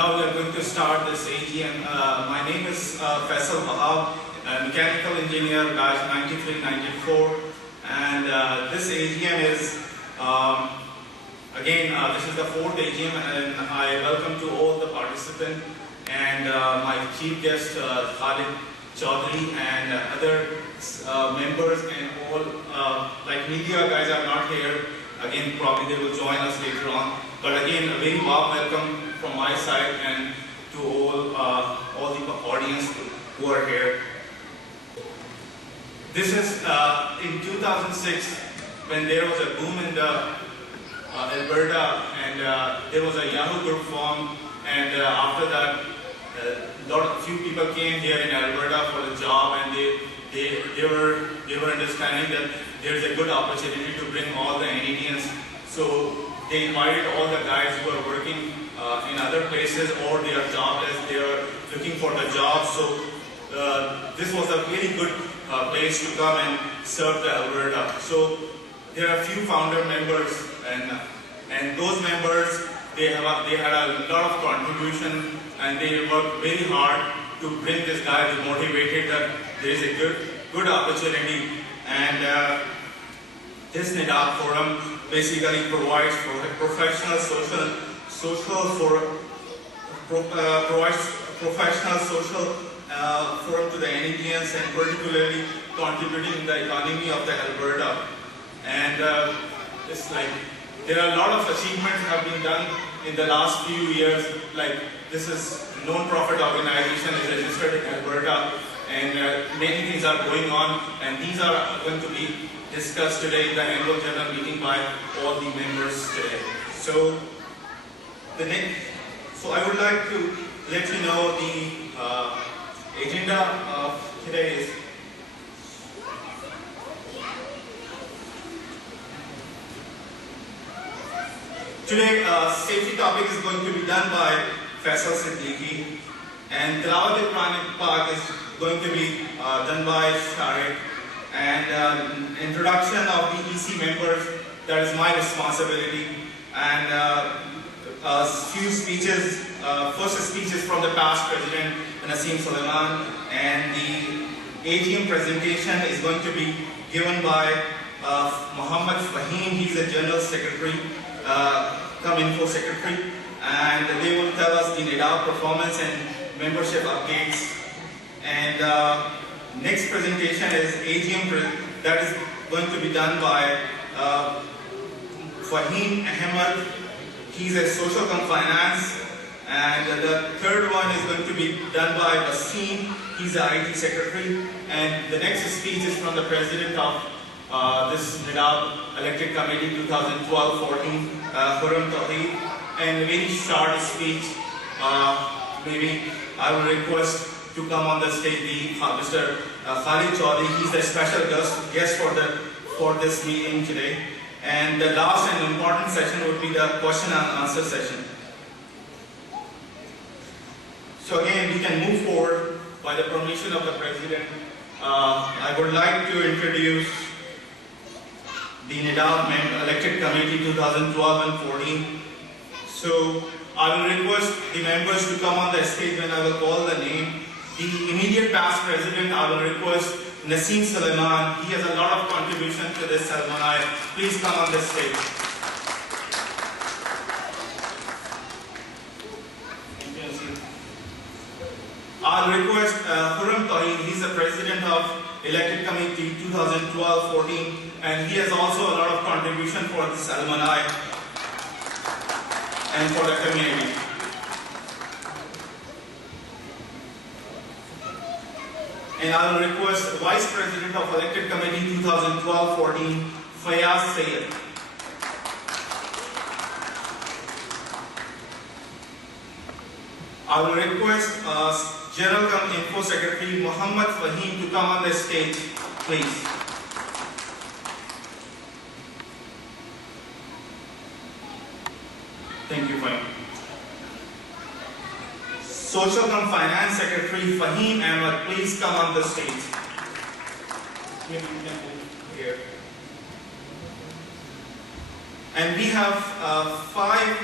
Now we are going to start this AGM. My name is Faisal Wahab, mechanical engineer, batch 9394, and this AGM is, this is the fourth AGM, and I welcome to all the participants and my chief guest Khalid Chaudhary and other members and all, like media guys are not here. Again, probably they will join us later on. But again, a very warm welcome from my side and to all the audience who are here. This is in 2006 when there was a boom in the Alberta, and there was a Yahoo group formed, and after that, few people came here in Alberta for the job, and they were understanding that there is a good opportunity to bring all the Canadians. So they invited all the guys who are working in other places or they are jobless, they are looking for the job. So this was a really good place to come and serve the Alberta. So there are a few founder members, and those members, they had a lot of contribution, and they worked very hard to bring this guy, to motivated that there is a good opportunity. And this NEDAAAB forum basically provides for professional social forum to the Canadians, and particularly contributing in the economy of the Alberta. And it's like there are a lot of achievements have been done in the last few years. Like this is non-profit organization is registered in Alberta, and many things are going on, and these are going to be discussed today in the annual general meeting by all the members today. So I would like to let you know the agenda of today is safety topic is going to be done by Faisal Siddiqui, and Tilawat Park is going to be done by Sharik, and introduction of the EC members, that is my responsibility, and a few speeches. First speech is from the past president Nassim Suleiman, and the AGM presentation is going to be given by Muhammad Fahim. He's a general secretary, info secretary, and they will tell us the NEDAAAB performance and membership updates. And next presentation is AGM, that is going to be done by Fahim Ahmed. He's a social finance. And the third one is going to be done by Wasim. He's the IT secretary. And the next speech is from the president of this NEDAAAB elected committee 2012-14, Khurram Tawheed. And a very short speech. Maybe I will request to come on the stage Mr. Khalid Chaudhary. He's the special guest for this meeting today. And the last and important session would be the question and answer session. So again, we can move forward by the permission of the President. I would like to introduce the NEDAAAB elected committee 2012 and 14. So I will request the members to come on the stage when I will call the name. The immediate past president, I will request Nassim Suleiman. He has a lot of contribution to this ceremony. Please come on the stage. I'll request Khurram Tawheed. He's the president of elected committee 2012-14, and he has also a lot of contribution for this alumni and for the community. And I will request Vice President of Elected Committee 2012-14, Fayaz Sayed. I will request General Info Secretary Muhammad Fahim to come on the stage, please. Thank you, Fahim. Social and Finance Secretary Fahim Ahmed, please come on the stage. Here. And we have 5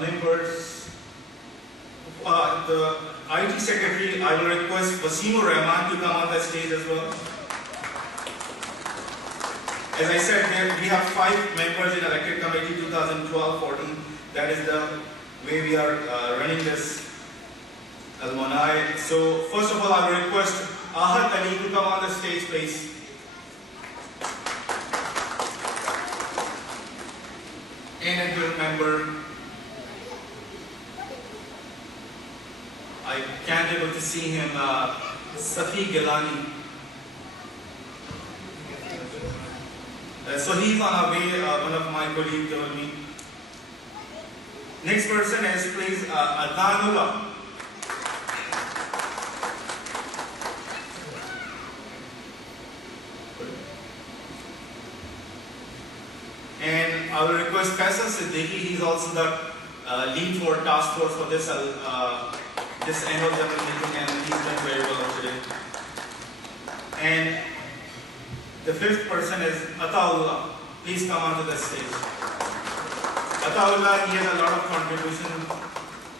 members the IT Secretary, I will request Wasimur Rahman to come on the stage as well. As I said, we have 5 members in elected committee 2012-14. That is the way we are running this alumni. So first of all, I will request Ahad Ali to come on the stage, please. NEDAAAB member. I can't able to see him. Safi Gilani. So he's on our way. One of my colleagues told me. Next person is please Adnanullah. And I will request Faisal Siddiqui. He's also the lead for task force for this annual general meeting, and he's done very well today. And the 5th person is Ataullah. Please come onto the stage. Ataullah, he has a lot of contribution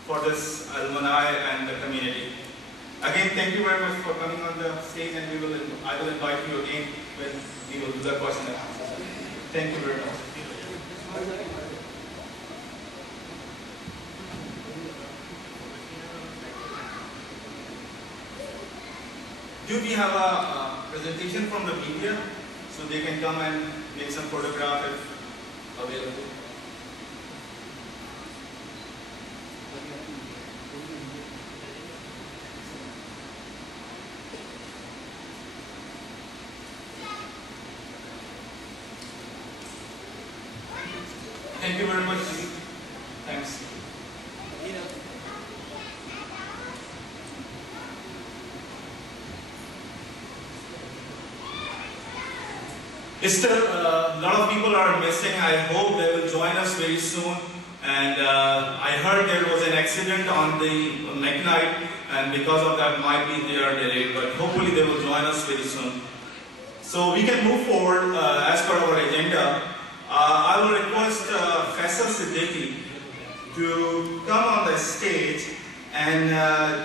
for this alumni and the community. Again, thank you very much for coming on the stage, and I will invite you again when we will do the question and answer. Thank you very much. Do we have a presentation from the media so they can come and make some photograph if available? Thank you very much. Thanks. Still, a lot of people are missing. I hope they will join us very soon. And I heard there was an accident on the midnight, and because of that, might be they are delayed. But hopefully, they will join us very soon. So we can move forward as per our agenda. I will request Faisal Siddiqui to come on the stage and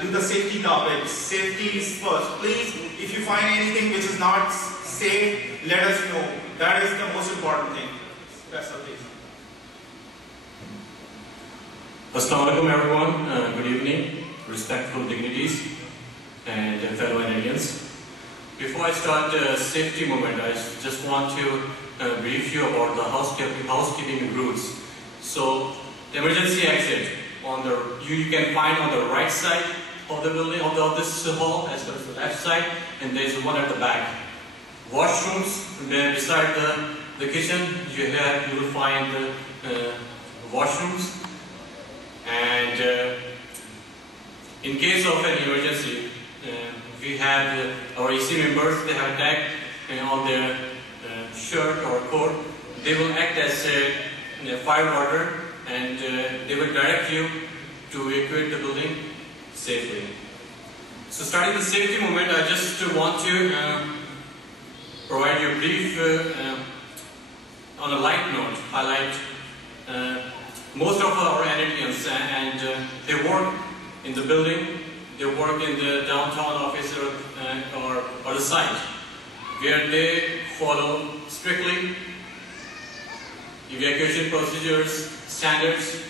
do the safety topics. Safety is first. Please, if you find anything which is not safe, let us know. That is the most important thing. Faisal, please. Assalamu alaikum everyone. Good evening, respectful dignities and fellow Indians. Before I start the safety movement, I just want to brief you about the housekeeping rules. So, the emergency exit on the you can find on the right side of the building of this hall, as well as the left side, and there is one at the back. Washrooms beside the kitchen. You will find the washrooms, and in case of an emergency, we have our EC members. They have a tag on their shirt or coat. They will act as a fire warder, and they will direct you to evacuate the building safely. So, starting the safety movement, I just want to provide you a brief, on a light note, highlight most of our Indians, and they work in the building, they work in the downtown office or the site, where they follow strictly evacuation procedures, standards,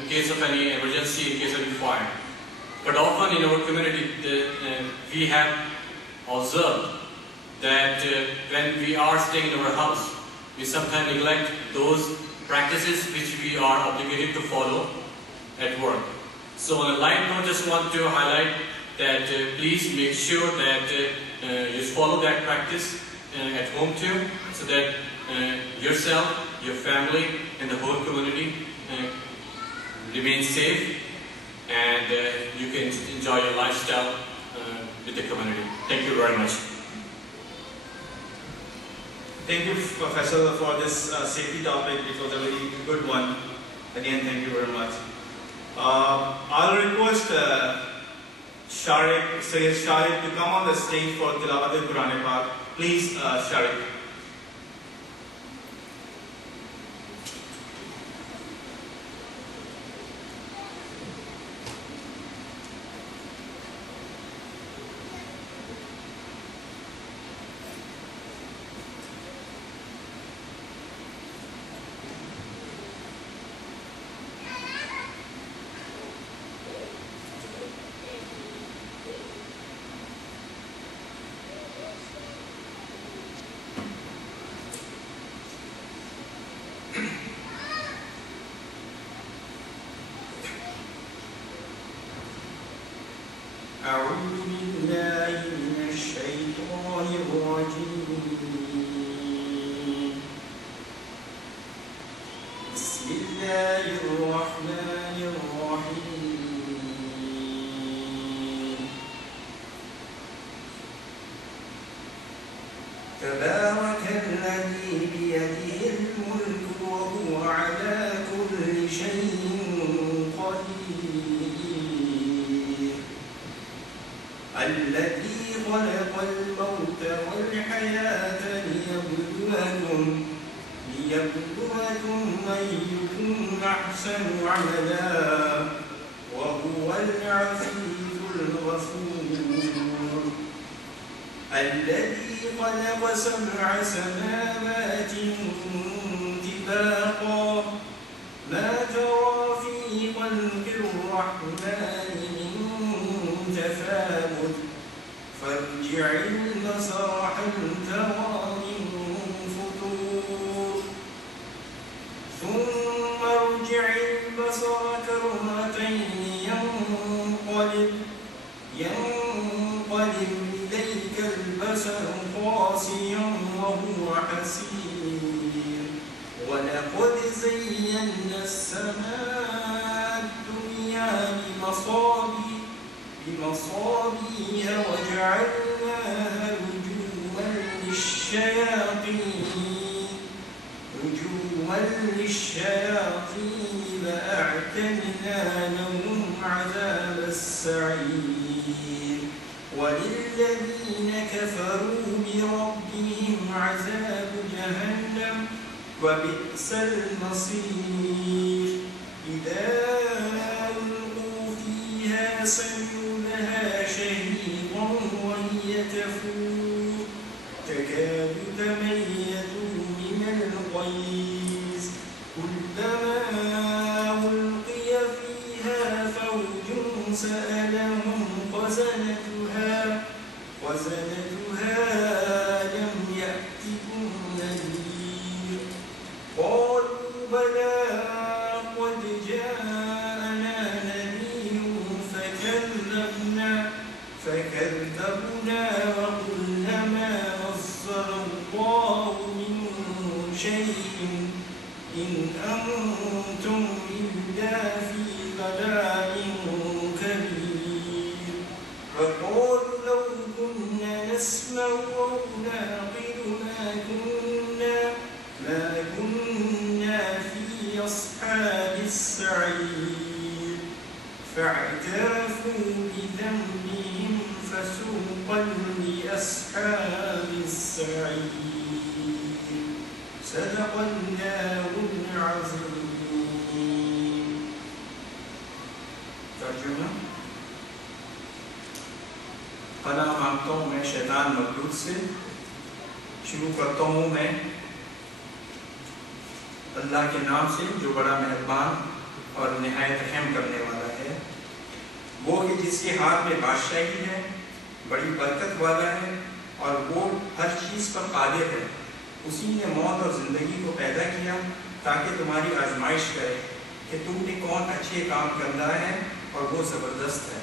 in case of any emergency, in case of any fire. But often in our community, we have observed that when we are staying in our house, we sometimes neglect those practices which we are obligated to follow at work. So on a light note, just want to highlight that please make sure that you follow that practice at home too, so that yourself, your family, and the whole community remain safe, and you can enjoy your lifestyle with the community. Thank you very much. Thank you, Professor, for this safety topic. It was a very good one. Again, thank you very much. I'll request Syed Sharik to come on the stage for Tilawat al-Quran Pak. Please, Sharik. الله الرحمن الرحيم تبارك الذي بيده الملك وهو على كل شيء قدير الذي خلق الموت والحياة ليبلوكم أيكم أحسن عملا وهو العزيز الغفور الذي خلق 7 سماوات طباقا ما ترى في خلق الرحمن من تفاوت فارجع البصر هل ترى من فطور ثم ارجع البصر كرتين ينقلب إليك البصر خاسئا وهو حسير ولقد زينا السماء الدنيا بمصابيح وجعلناها رجوما للشياطين وأعتدنا لهم عذاب السعير وللذين كفروا بربهم عذاب جهنم وبئس المصير إذا ألقوا فيها سمعوا لها شهيقا وهي تفور تكاد تميز من الغيظ كلما ألقي فيها فوج سألهم خزنتها لم يأتكم نذير قالوا بلى قد جاءنا نذير فكذبنا وقلنا ما نزل الله من شيء إن أنتم إلا في ضلال كبير وقالوا لو كنا نسمع أو نعقل ما كنا في أصحاب السعير فاعترفوا بذنبهم فسوقا لأصحاب السعير صدق الله العظيم ترجمة पनाह मांगता हूँ मैं शैतान मखलूक से शुरू करता हूँ मैं अल्लाह के नाम से जो बड़ा मेहरबान और निहायत रहम करने वाला है वो कि जिसके हाथ में बादशाही है बड़ी बरकत वाला है और वो हर चीज़ पर कादिर है उसी ने मौत और ज़िंदगी को पैदा किया ताकि तुम्हारी आजमाइश करे कि तुमने कौन अच्छे काम करना है और वो ज़बरदस्त है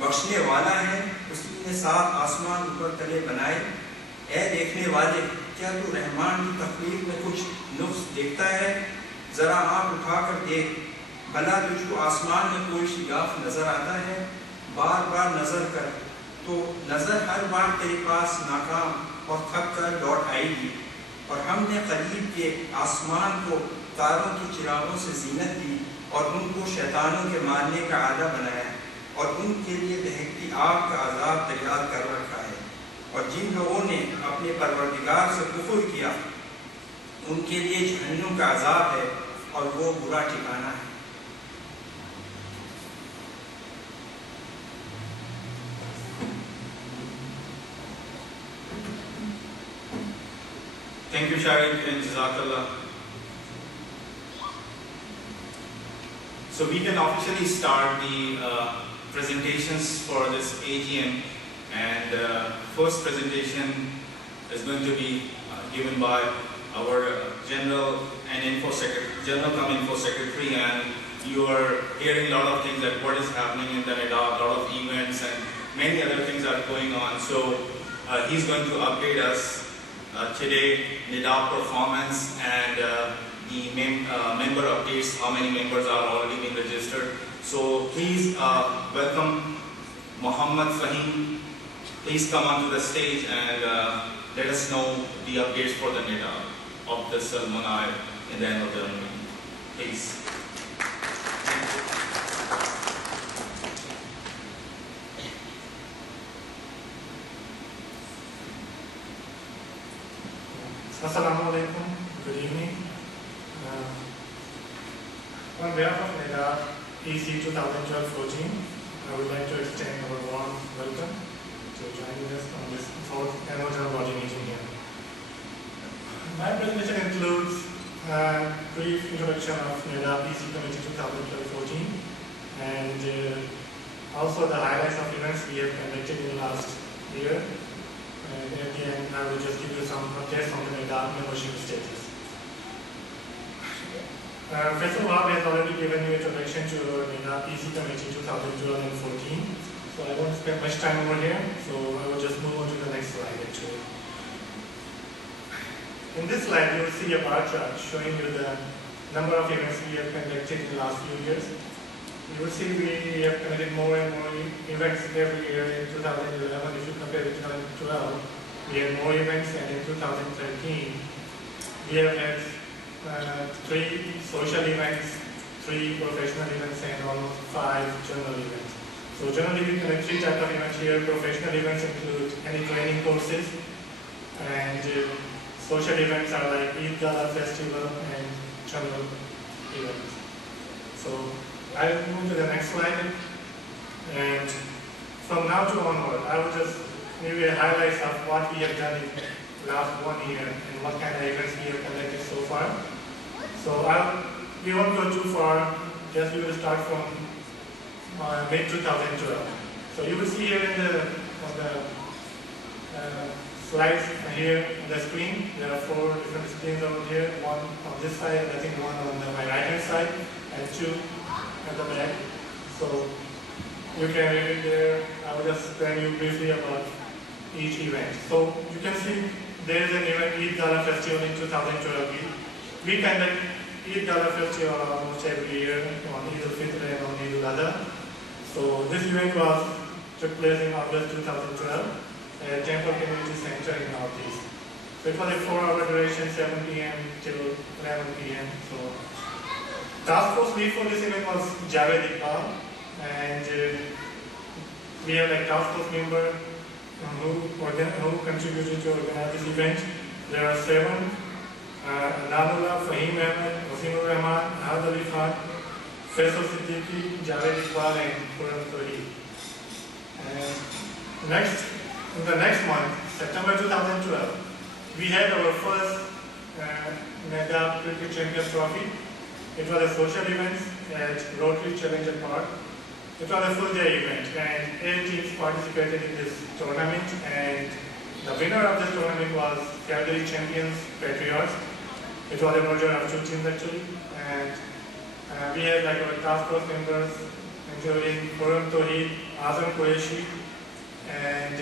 बख्शने वाला है उसी ने 7 आसमान ऊपर तले बनाए ऐ देखने वाले क्या तू रहमान की तख्लीक में कुछ नुक्स देखता है ज़रा आँख उठाकर देख भला तुझको आसमान में कोई शिगाफ नज़र आता है बार बार नज़र कर तो नज़र हर बार तेरे पास नाकाम और थक कर लौट आएगी और हमने करीब के आसमान को तारों की चिरागों से जीनत दी और उनको शैतानों के मारने का आला बनाया और उनके लिए दहकती आग का अजाब तैयार कर रखा है और जिन लोगों ने अपने परवरदिगार से कुफर किया उनके लिए जहन्नुम का अजाब है और वो बुरा ठिकाना है Thank you, Shahid and Jazakallah. So we can officially start the presentations for this AGM, and first presentation is going to be given by our General Info Secretary, and you are hearing a lot of things that what is happening in the NEDAAAB, a lot of events and many other things are going on. So he's going to update us today NEDAAAB performance and the member updates, how many members are already been registered. So please welcome Muhammad Fahim. Please come onto the stage and let us know the updates for the NEDAAAB of the ceremony in the end of the meeting. Please. Assalamu alaikum. Good evening. On behalf of NEDAAAB EC 2012-14, I would like to extend our warm welcome to joining us on this fourth annual general body meeting here. My presentation includes a brief introduction of NEDAAAB EC Committee 2012-14 and also the highlights of events we have conducted in the last year. And at the end, I will just give you some updates on the NEDAAAB membership status. Professor Wahab has already given you an introduction to NEDAAAB EC Committee 2012 and 14, so I won't spend much time over here, so I will just move on to the next slide actually. In this slide, you will see a bar chart showing you the number of events we have conducted in the last few years. You will see we have conducted more and more events every year. In 2011, if you compare with 2012, we had more events, and in 2013, we have had 3 social events, 3 professional events, and almost 5 general events. So generally we conduct 3 types of events here. Professional events include any training courses, and social events are like Eid Gala Festival and general events. So I will move to the next slide, and from now to onward, I will just give you highlights of what we have done in the last 1 year and what kind of events we have conducted so far. So we won't go too far, just we will start from mid-2012. So you will see here on the slides here on the screen, there are 4 different screens over here, one on this side, I think one on my right hand side, and 2 at the back. So you can read it there. I will just explain you briefly about each event. So you can see there is an event, Eid Gala Festival in 2012. We conduct Eid Gala Festival almost every year on Eid al-Fitr and on Eid al-Adha. So this event took place in August 2012 at Temple Community Center in Northeast. So it was a 4-hour duration, 7 p.m. till 11 p.m. So task force lead for this event was Javed Iqbal, and we have a task force member who contributed to organize this event. There are 7: Magnolia, Fahim Ahmed, Wasimur Rahman, Ahad Ali Khan, Faisal Siddiqui, Javed Iqbal, and Quran Tohi. Next, in the next month, September 2012, we had our first NEDAAAB Cricket Champions Trophy. It was a social event at Rotary Challenger Park. It was a full-day event, and 8 teams participated in this tournament, and the winner of this tournament was Calgary champions, Patriots. It was a merger of 2 teams actually, and we had like our task force members, including Quran Tohi, Azam Qureshi, and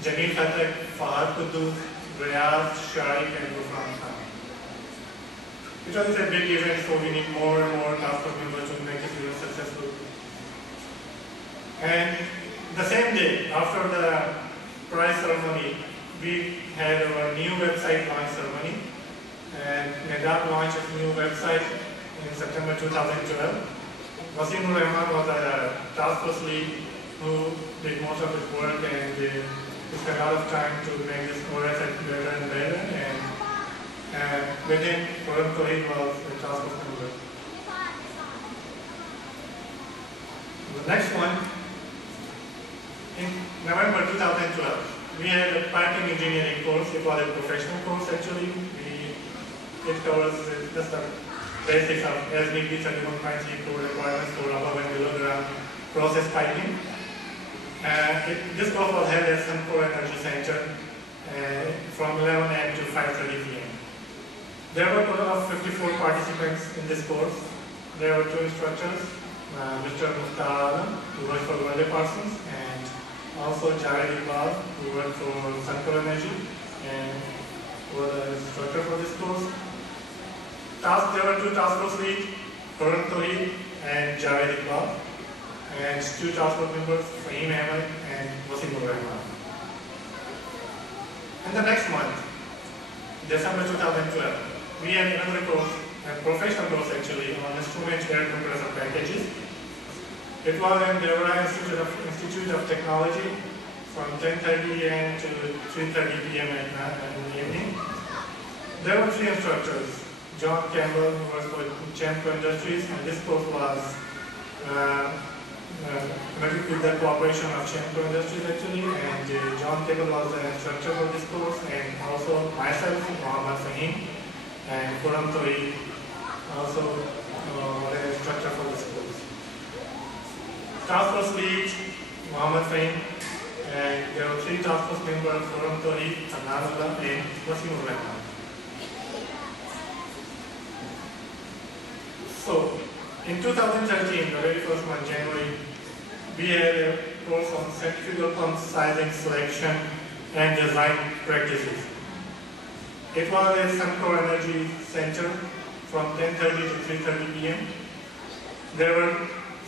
Jamil Khatak, Fahad Kudus, Riyaz, Sharik, and Gufran Khan. It was a big event, so we need more and more task force members to make this event successful. And the same day, after the prize ceremony, we had our new website launch ceremony. And NEDAAAB launched its new website in September 2012. Wasimur Rahman was a task force lead who did most of his work, and he spent a lot of time to make this website better and better. And with him, Quran Tohi was the task force member. The next one, in November 2012, we had a piping engineering course. It was a professional course actually. It covers just the basics of SBP 31.3 code requirements for above and below ground process piping. This course was held at Suncor Energy Center from 11 a.m. to 5:30 p.m. There were a total of 54 participants in this course. There were 2 instructors, Mr. Mukhtar Alam, who worked for Worley Parsons, and also Javed Iqbal, who worked for Suncor Energy, and was the instructor for this course. There were 2 task force leads, Karan Tohid and Javed Iqbal, and 2 task force members, Fahim Ahmed and Wasim Rahman. In the next month, December 2012, we had another course, a professional course actually, on instrument air compressor packages. It was in the Institute of Technology from 10:30 a.m. to 3:30 p.m. in the evening. There were 3 instructors. John Campbell, who was with Chamco Industries, and this course was with the cooperation of Chamco Industries actually, and John Campbell was the instructor for this course, and also myself, Mohammad Fahim, and Kuram Tohid, also the instructor for this course. Task force lead, Mohammad Fahim, and there were 3 task force members, Kuram Tohid, Adnan and Wasim Rahman. So, in 2013, the very first month, January, we had a course on centrifugal pump sizing selection and design practices. It was at Suncor Energy Center from 10:30 to 3:30 p.m. There were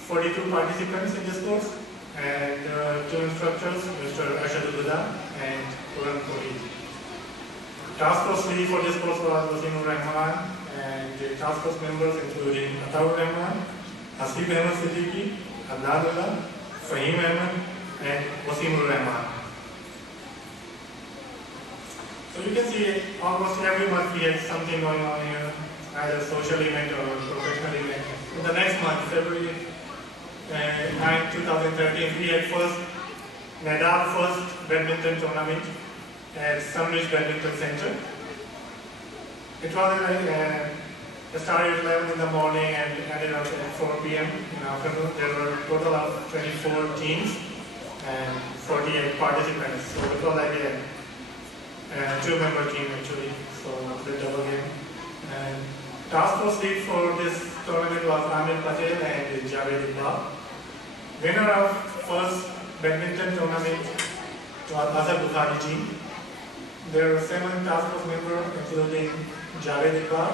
42 participants in this course, and 2 instructors, Mr. Ashadul Huda and Kuram Tohid. Task force lead for this course was Wasim Rahman, and the task force members including Ataur Rahman, Hasib Ahmed Siddiqui, Adnan, Fahim Ahmed, and Wasim Rahman. So you can see almost every month we had something going on here, either social event or professional event. In the next month, February 9, 2013, we had first NEDAAAB first badminton tournament at Sunridge Badminton Center. It was it started at 11 in the morning and ended up at 4 p.m. in the afternoon. There were a total of 24 teams and 48 participants. So it was like a 2-member team actually, so the double game. And task force lead for this tournament was Amir Patel and Javed Iqbal. Winner of first badminton tournament was Azhar Bukhari team. There were 7 task force members including Javed Iqbal,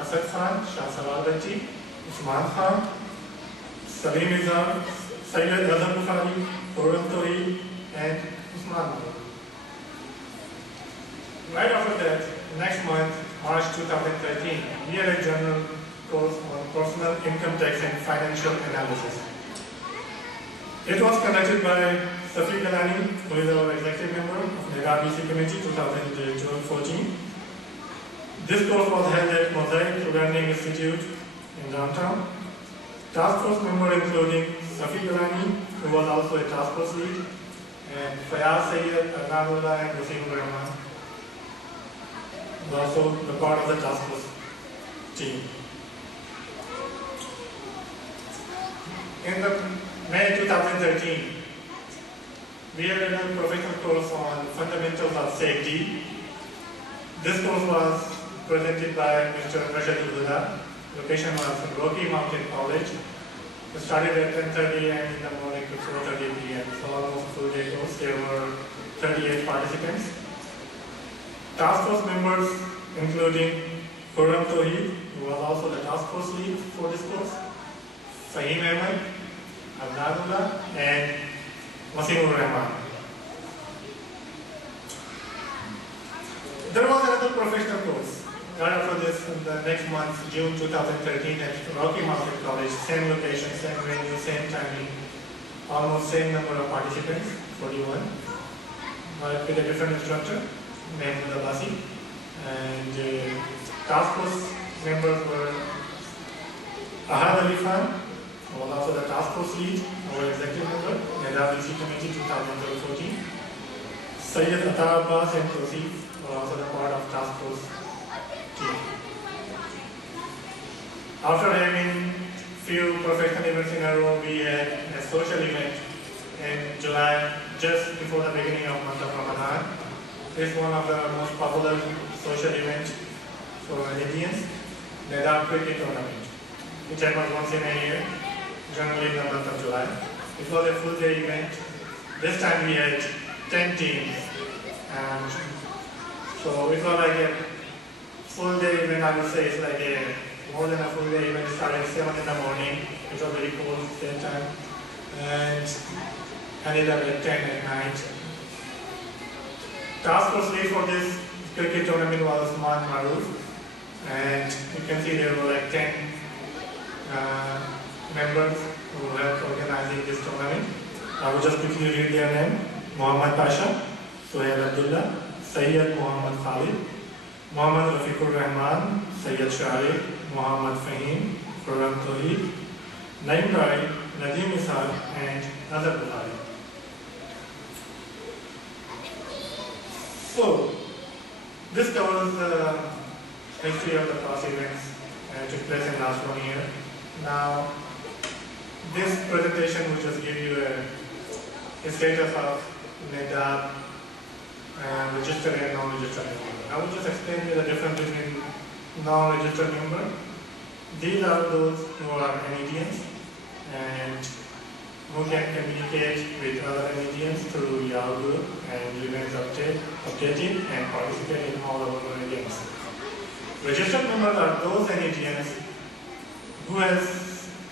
Asad Khan, Shah Sawal Bachchi, Usman Khan, Salim Izar, Sayyid Azhar Bukhari, Kuram Tohid, and Usman Khan. Right after that, next month, March 2013, we had a general course on personal income tax and financial analysis. It was conducted by Safi Galani, who is our executive member of NEDAAAB Committee 2014. This course was held at Mosaic Learning Institute in downtown. Task force member including Safi Galani, who was also a task force lead, and Fayaz Sayyid, Adnan and Wasim Rahman, was also the part of the task force team. In the May 2013, we had a professional course on fundamentals of safety. This course was presented by Mr. Ashadul Huda. Location was in Rocky Mountain College. It started at 10:30 a.m. in the morning to 4:30 p.m. So almost a full day course. There were 38 participants. Task force members including Kuram Tohid, who was also the task force lead for this course, Fahim Ahmed, Adnan, and Wasim Rahman. There was another professional course right after this in the next month, June 2013, at Rocky Mountain College, same location, same venue, same timing, almost same number of participants, 41, with a different instructor named Abasi. And task force members were Ahad Ali Khan, who was also the task force lead, our executive member, NEDAAAB Committee 2014. Sayyid Atta Abbas and Tosif were also the part of task force team. After having few professional events in a row, we had a social event in July, just before the beginning of month of Ramadan. This is one of the most popular social events for Indians, NEDAAAB cricket tournament, which happens once in a year, generally in the month of July. It was a full day event. This time we had 10 teams, and so it was like a full day event, I would say it's like more than a full day event. It started at 7 in the morning, which was very cold at that time, and ended up at 10 at night. Task force lead for this cricket tournament was Man Maruf, and you can see there were like 10 members who helped organizing this tournament. I will just quickly read their name. Muhammad Pasha, Suhail Abdullah, Sayyid Muhammad Khalid, Muhammad Rafiqur Rahman, Sayyid Shari, Muhammad Fahim, Quran Tawheed, Naim Rai, Nadim Ishaq, and Nazar Bukhari. So, this covers the history of the past events that took place in last 1 year. Now, this presentation will just give you a status of NEDAAAB registered and non-registered member. I will just explain you the difference between non-registered member. These are those who are NEDians and who can communicate with other NEDians through Yahoo and remains updated and participate in all of our events. Registered members are those NEDians who has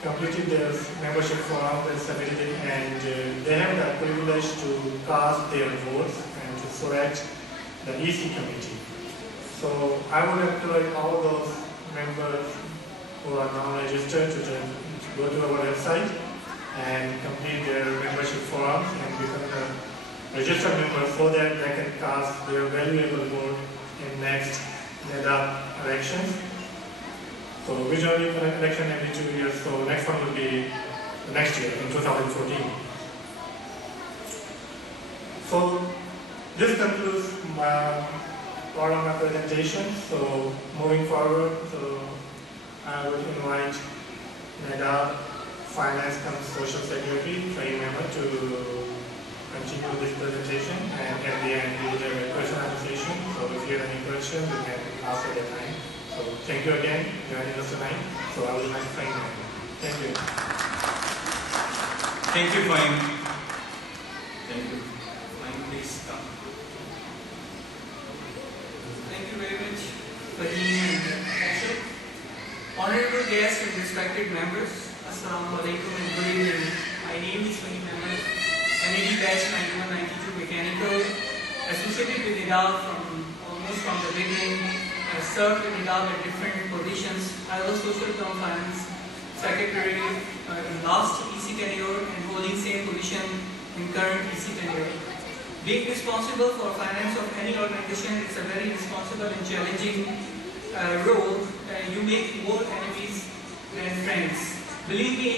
completed their membership form and submitted it, and they have the privilege to cast their votes and to select the EC committee. So I would encourage all those members who are non-registered to go to our website and complete their membership forms and become a registered member so that they can cast their valuable vote in next NEDAAAB elections. So we generally do an election every 2 years, so next one will be next year in 2014. So this concludes my part of my presentation. So moving forward, so I would invite NEDAAAB Finance and Social Security training member to continue this presentation, and at the end we will have a question and answer session. So if you have any questions, you can ask at the time. So thank you again for joining us tonight. So I will have Fahim now. Thank you. Thank you, Fahim. Thank you. Fahim, please come. Thank you very much, Fahim and Ashok. Honorable guests and respected members, Assalamu alaikum and good evening. My name is Fahim Ahmed, NED batch 9192 Mechanical, associated with NEDAAAB from the beginning. I served in NEDAAAB at different positions. I was Social Term Finance Secretary in last EC tenure and holding same position in current EC tenure. Being responsible for finance of any organization is a very responsible and challenging role. You make more enemies than friends. Believe me,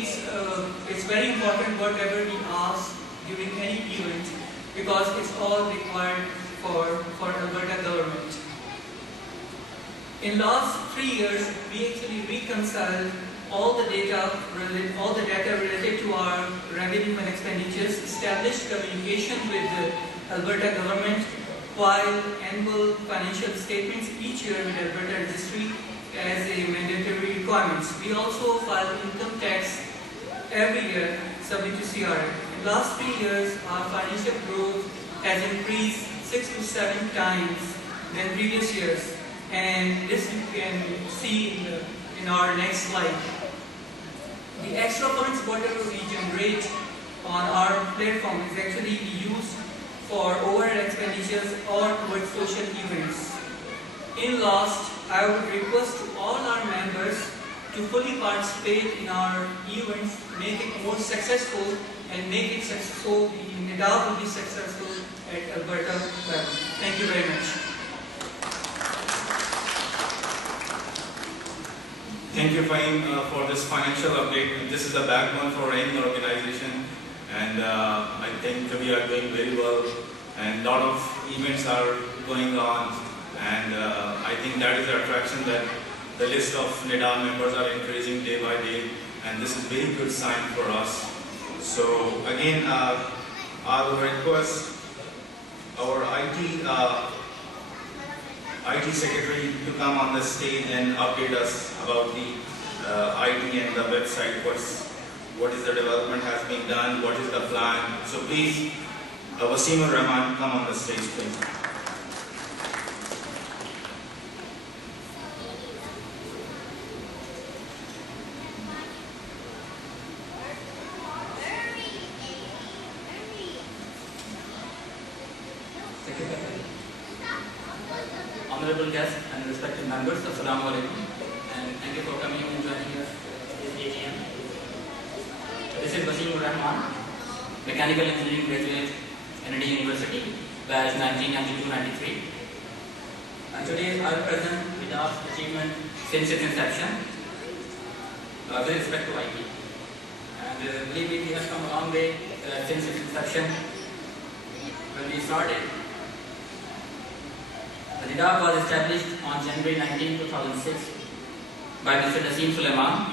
it's very important whatever we ask during any event because it's all required for Alberta government. In last 3 years, we actually reconciled all the data related to our revenue and expenditures, established communication with the Alberta government, filed annual financial statements each year with Alberta Registry as a mandatory requirements. We also filed income tax every year, subject to CRA. In last 3 years, our financial growth has increased 6 to 7 times than previous years. And this you can see in our next slide. The extra funds whatever we generate on our platform is actually used for overhead expenditures or towards social events. In last, I would request to all our members to fully participate in our events, make it more successful and make it successful. NEDAAAB will be successful at Alberta level. Thank you very much. Thank you, Fahim, for this financial update. This is the backbone for any organization, and I think we are doing very well, and a lot of events are going on, and I think that is the attraction that the list of NEDAAAB members are increasing day by day, and this is a very good sign for us. So again, I will request our IT secretary to come on the stage and update us about the IT and the website. What is the development has been done? What is the plan? So please, Wasim Rahman, come on the stage, please. honorable guests and respected members, Assalamu alaikum, and thank you for coming and joining us this AGM. This is Wasim Rahman, Mechanical Engineering graduate, NEDAAAB University, batch 1992-93. And today I will present NEDAAAB's achievement since its inception with respect to IT. And believe me, we have come a long way since its inception. When we started, the NEDAAAB was established on January 19, 2006 by Mr. Naseem Sulaiman.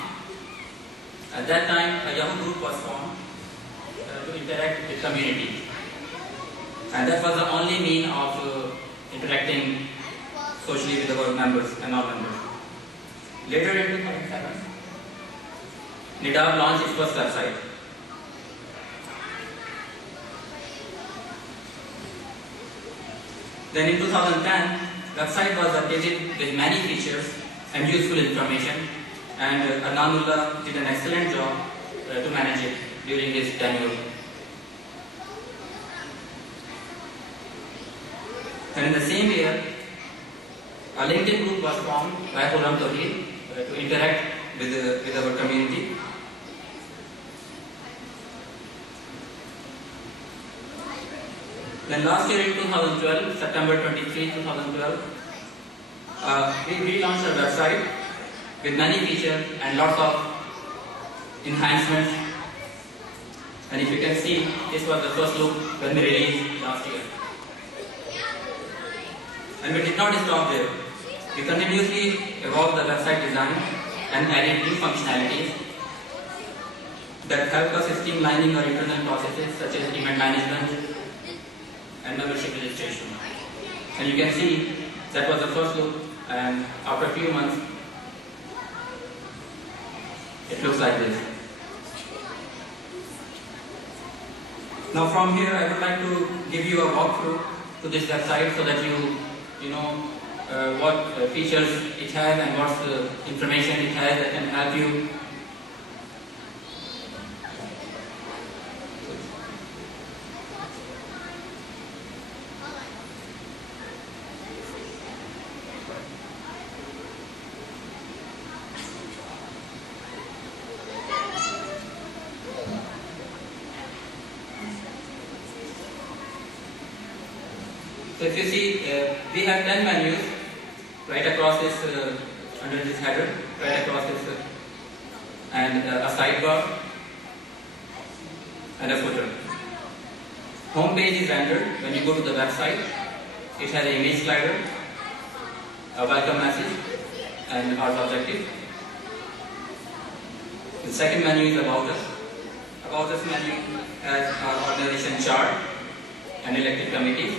At that time, a Yahoo group was formed to interact with community. And that was the only mean of interacting socially with our members and non-members. Later in 2007, NEDAAAB launched its first website. Then in 2010, website was updated with many features and useful information, and Magnolia did an excellent job to manage it during his tenure. And in the same year, a LinkedIn group was formed by Huram Tawheed to interact with our community. Then last year in 2012, September 23, 2012, we relaunched our website with many features and lots of enhancements. And if you can see, this was the first look when we released last year. And we did not stop there. We continuously evolved the website design and added new functionalities that help us streamlining our internal processes such as event management and membership registration. And you can see that was the first look, and after a few months it looks like this. Now from here I would like to give you a walkthrough to this website so that you know what features it has and what's the information it has that can help you. So if you see, we have 10 menus right across this, under this header, right across this, and a sidebar and a footer. Home page is rendered when you go to the website. It has an image slider, a welcome message, and our objective. The second menu is About Us. About Us menu has our organization chart and elected committees.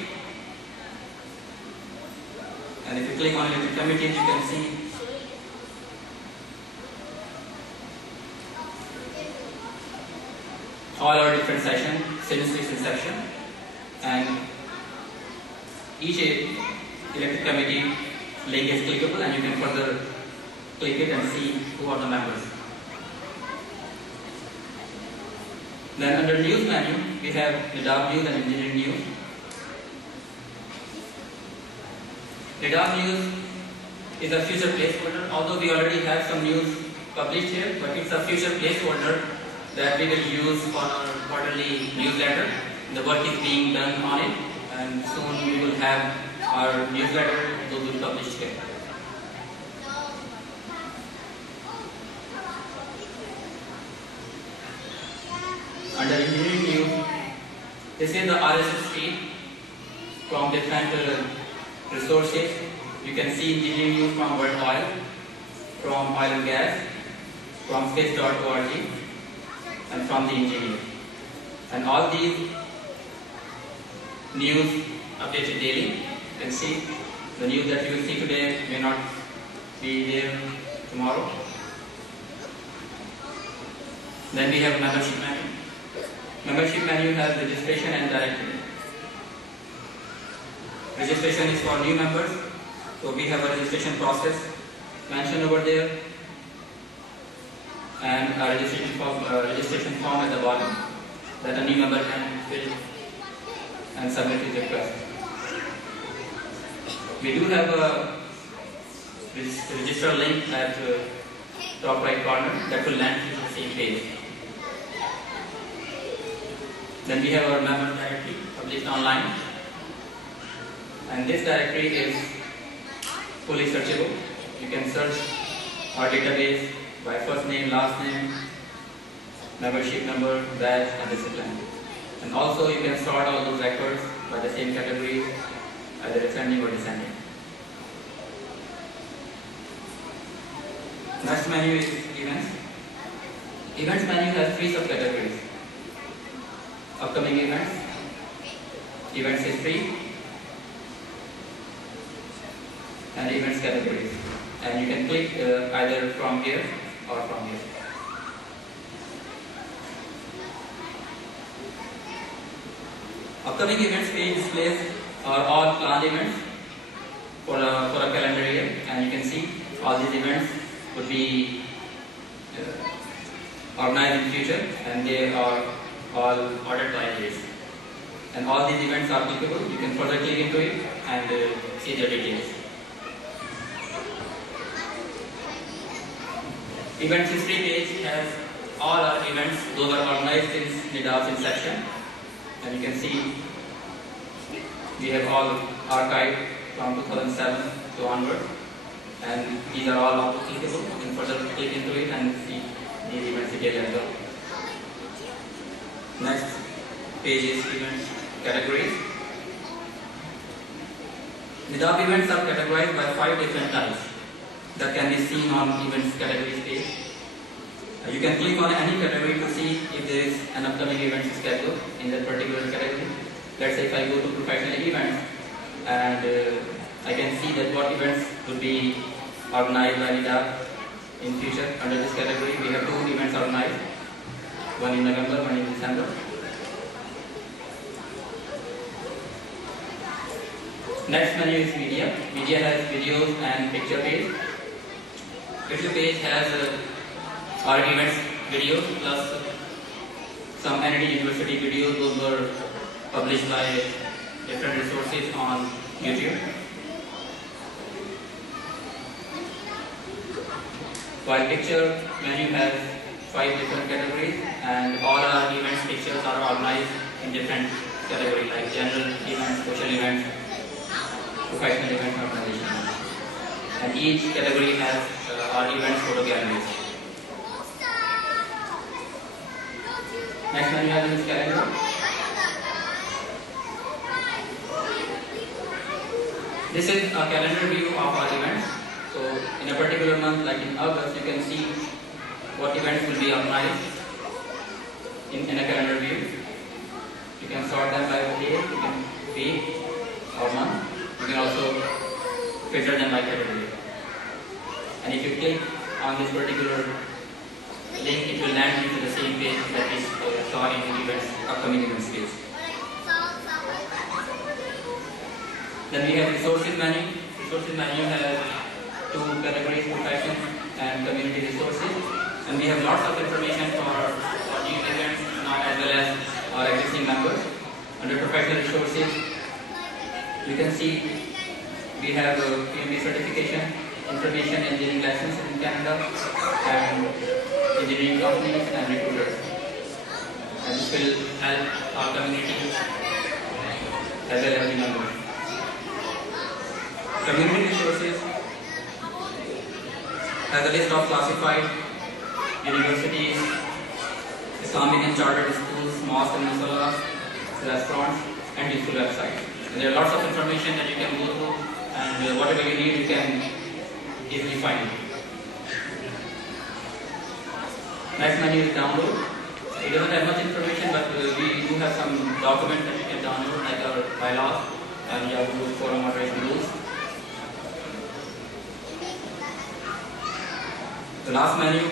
And if you click on elected committees, you can see all our different sessions since its inception, and each elected committee link is clickable, and you can further click it and see who are the members. Then under News menu, we have NEDAAAB News and Engineering News. NEDAAAB News is a future placeholder, although we already have some news published here, but it's a future placeholder that we will use for our quarterly newsletter. The work is being done on it, and soon we will have our newsletter, those will be published here. Under Engineering News, this is the RSS feed from different resources. You can see engineering news from World Oil, from Oil and Gas, from space.org, and from the engineer. And all these news updated daily. You can see the news that you will see today may not be there tomorrow. Then we have membership menu. Membership menu has registration and directory. Registration is for new members, so we have a registration process mentioned over there, and a registration form at the bottom that a new member can fill and submit his request. We do have a register link at top right corner that will land you to the same page. Then we have our member directory published online, and this directory is fully searchable. You can search our database by first name, last name, membership number, badge, and discipline. And also you can sort all those records by the same categories, either ascending or descending. Next menu is events. Events menu has 3 subcategories: upcoming events, events history, and events categories. And you can click either from here or from here. Upcoming events page displays all planned events for a calendar year, and you can see all these events would be organized in future, and they are all ordered by dates. And all these events are clickable. You can further click into it and see the details. Events history page has all our events. Those are organized since NEDAAAB's inception. And you can see we have all archived from 2007 to onward, and these are all auto clickable. You can further click into it and see these events detailed as well. Next page is events categories. NEDAAAB events are categorized by 5 different types that can be seen on events categories page. You can click on any category to see if there is an upcoming event schedule in that particular category. Let's say if I go to professional events, and I can see that what events would be organized by NEDAAAB in future under this category. We have 2 events organized, one in November, one in December. Next menu is media. Media has videos and picture page. Picture page has our events videos plus some NED University videos. Those were published by different resources on YouTube. While picture menu has 5 different categories, and all our events pictures are organized in different categories like general events, social events, professional events, organization. And each category has our events photo galleries. Next menu has this calendar. This is a calendar view of our events. So in a particular month, like in August, you can see what events will be organized in a calendar view. You can sort them by day, you can week or month. You can also filter them by category. And if you click on this particular link, it will land you to the same page that we saw in the events, upcoming events page. Then we have resources menu. Resources menu has 2 categories: profession and community resources. And we have lots of information for new events as well as our existing members. Under professional resources, you can see we have PMP certification, information engineering license in Canada, and engineering companies and recruiters. And this will help our community as well as the members. Community resources has a list of classified universities, Islamic and chartered schools, mosques and musallas, restaurants, and useful websites. And there are lots of information that you can go through, and whatever you need, you can easily find it. Next menu is download. It doesn't have much information, but we do have some documents that you can download, like our bylaws and Yahoo forum moderation rules. The last menu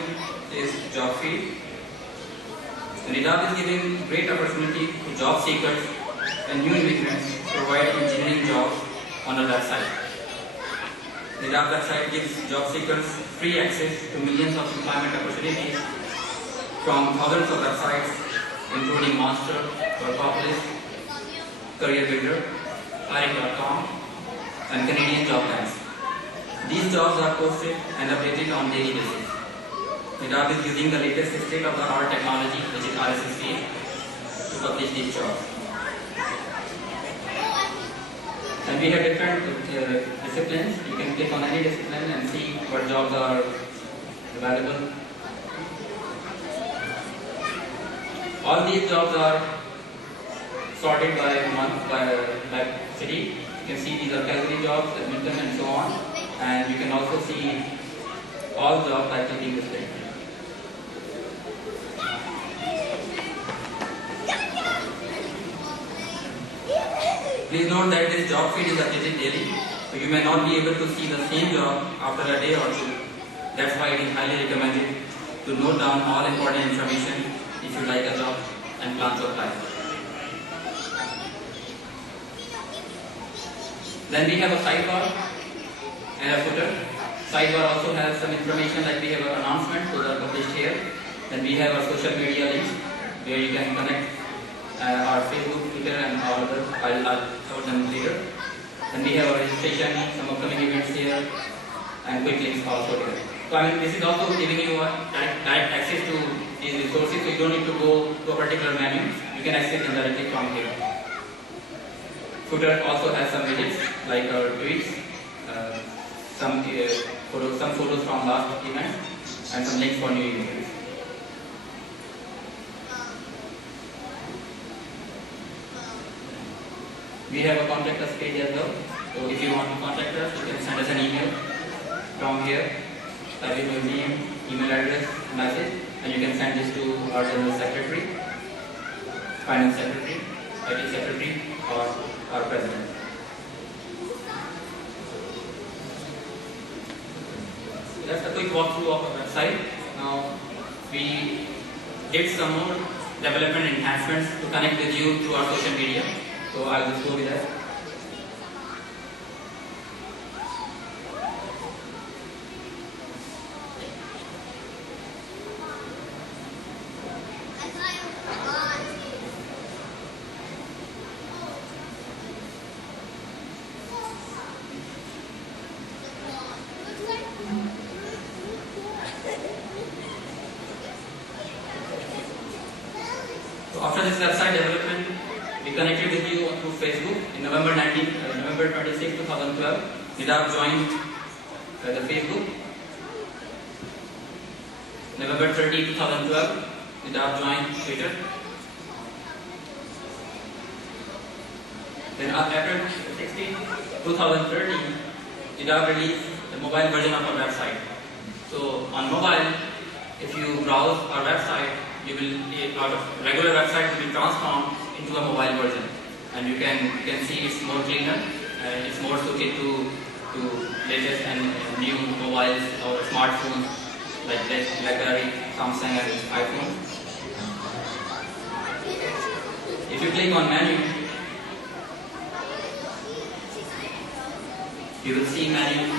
is job feed. NEDAAAB is giving great opportunity to job seekers and new immigrants to provide engineering jobs on our website. NEDAAAB website gives job seekers free access to millions of employment opportunities from thousands of websites, including Monster, Workopolis, Career Builder, Hiring.com, and Canadian Job Banks. These jobs are posted and updated on daily basis. NEDAAAB is using the latest state-of-the-art technology, which is RS-68, to publish these jobs. And we have different disciplines. You can click on any discipline and see what jobs are available. All these jobs are sorted by month, by city. You can see these are Calgary jobs, Edmonton, and so on. And you can also see all jobs by clicking this link. Please note that this job feed is updated daily, so you may not be able to see the same job after a day or two. That's why it is highly recommended to note down all important information if you like a job and plan to apply. Then we have a sidebar and a footer. Sidebar also has some information, like we have an announcement, those are published here. Then we have our social media links where you can connect our Facebook, Twitter, and all others. I'll cover them later. Then we have our registration, some upcoming events here, and quick links also here. So I mean, this is also giving you a direct access to these resources, so you don't need to go to a particular menu. You can access them directly from here. Footer also has some widgets like our tweets, some photos from last events, and some links for new events. We have a contact us page as well. So if you want to contact us, you can send us an email from here. Type in your name, email address, message, and you can send this to our General Secretary, Finance Secretary, IT Secretary, or our President. So that's a quick walkthrough of our website. Now we did some more development enhancements to connect with you through our social media. So I'll just go with that. So after this website development, we connected with you through Facebook in November 26, 2012. NEDAAAB joined the Facebook. November 30, 2012, NEDAAAB joined Twitter. Then April 16, 2013, NEDAAAB released the mobile version of our website. So on mobile, if you browse our website, you will our regular website will be transformed into a mobile version, and you can see it's more cleaner and it's more suited to latest and new mobiles or smartphones like BlackBerry, Samsung, and iPhone. If you click on menu, you will see menu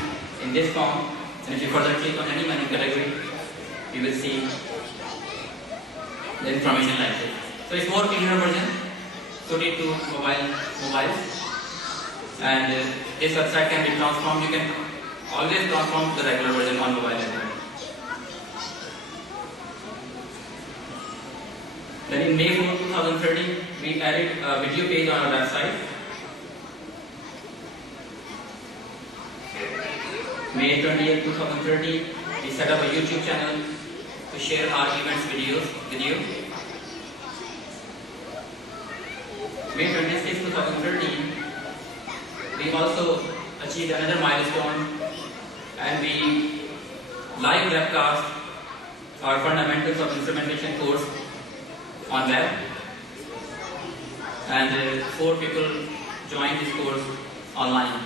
in this form, and if you further click on any menu category, you will see the information like this. So it's more cleaner version suited to mobiles, and this website can be transformed. You can always transform to the regular version on mobile as well. Then in May 4, 2013, we added a video page on our website. May 28, 2013, we set up a YouTube channel to share our events videos with you. May 26, 2013, we also achieved another milestone, and we live webcast our fundamentals of instrumentation course on web, and 4 people joined this course online.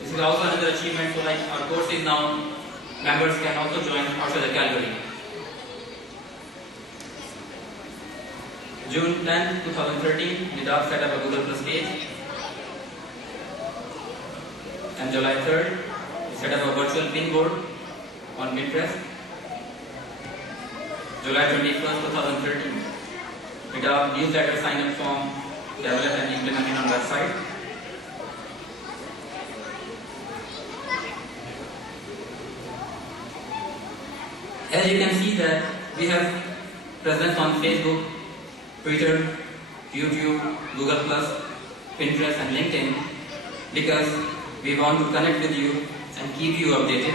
This is also another achievement. So like our course is now, members can also join outside the Calgary. June 10, 2013, NEDAAAB set up a Google Plus page. And July 3rd, we set up a virtual pin board on Pinterest. July 21st, 2013, NEDAAAB newsletter sign-up form developed and implemented on website. As you can see that we have presence on Facebook, Twitter, YouTube, Google+, Pinterest and LinkedIn because we want to connect with you and keep you updated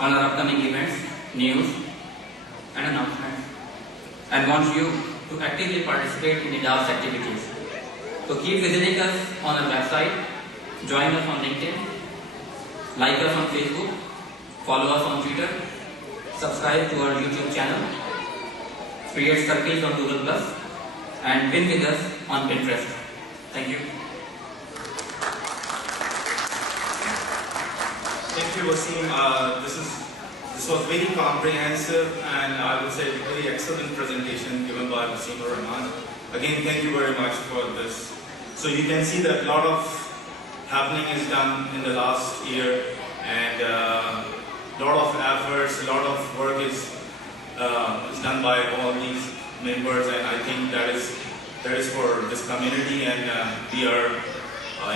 on our upcoming events, news and announcements and want you to actively participate in NEDAAAB's activities. So keep visiting us on our website, join us on LinkedIn, like us on Facebook, follow us on Twitter, subscribe to our YouTube channel, create circles on Google+, and win with us on Pinterest. Thank you. Thank you, Wasim. This was very comprehensive and I would say very excellent presentation given by Wasim Rahman. Again, thank you very much for this. So you can see that a lot of happening is done in the last year and a lot of efforts, a lot of work is done by all these members and I think that is for this community and we are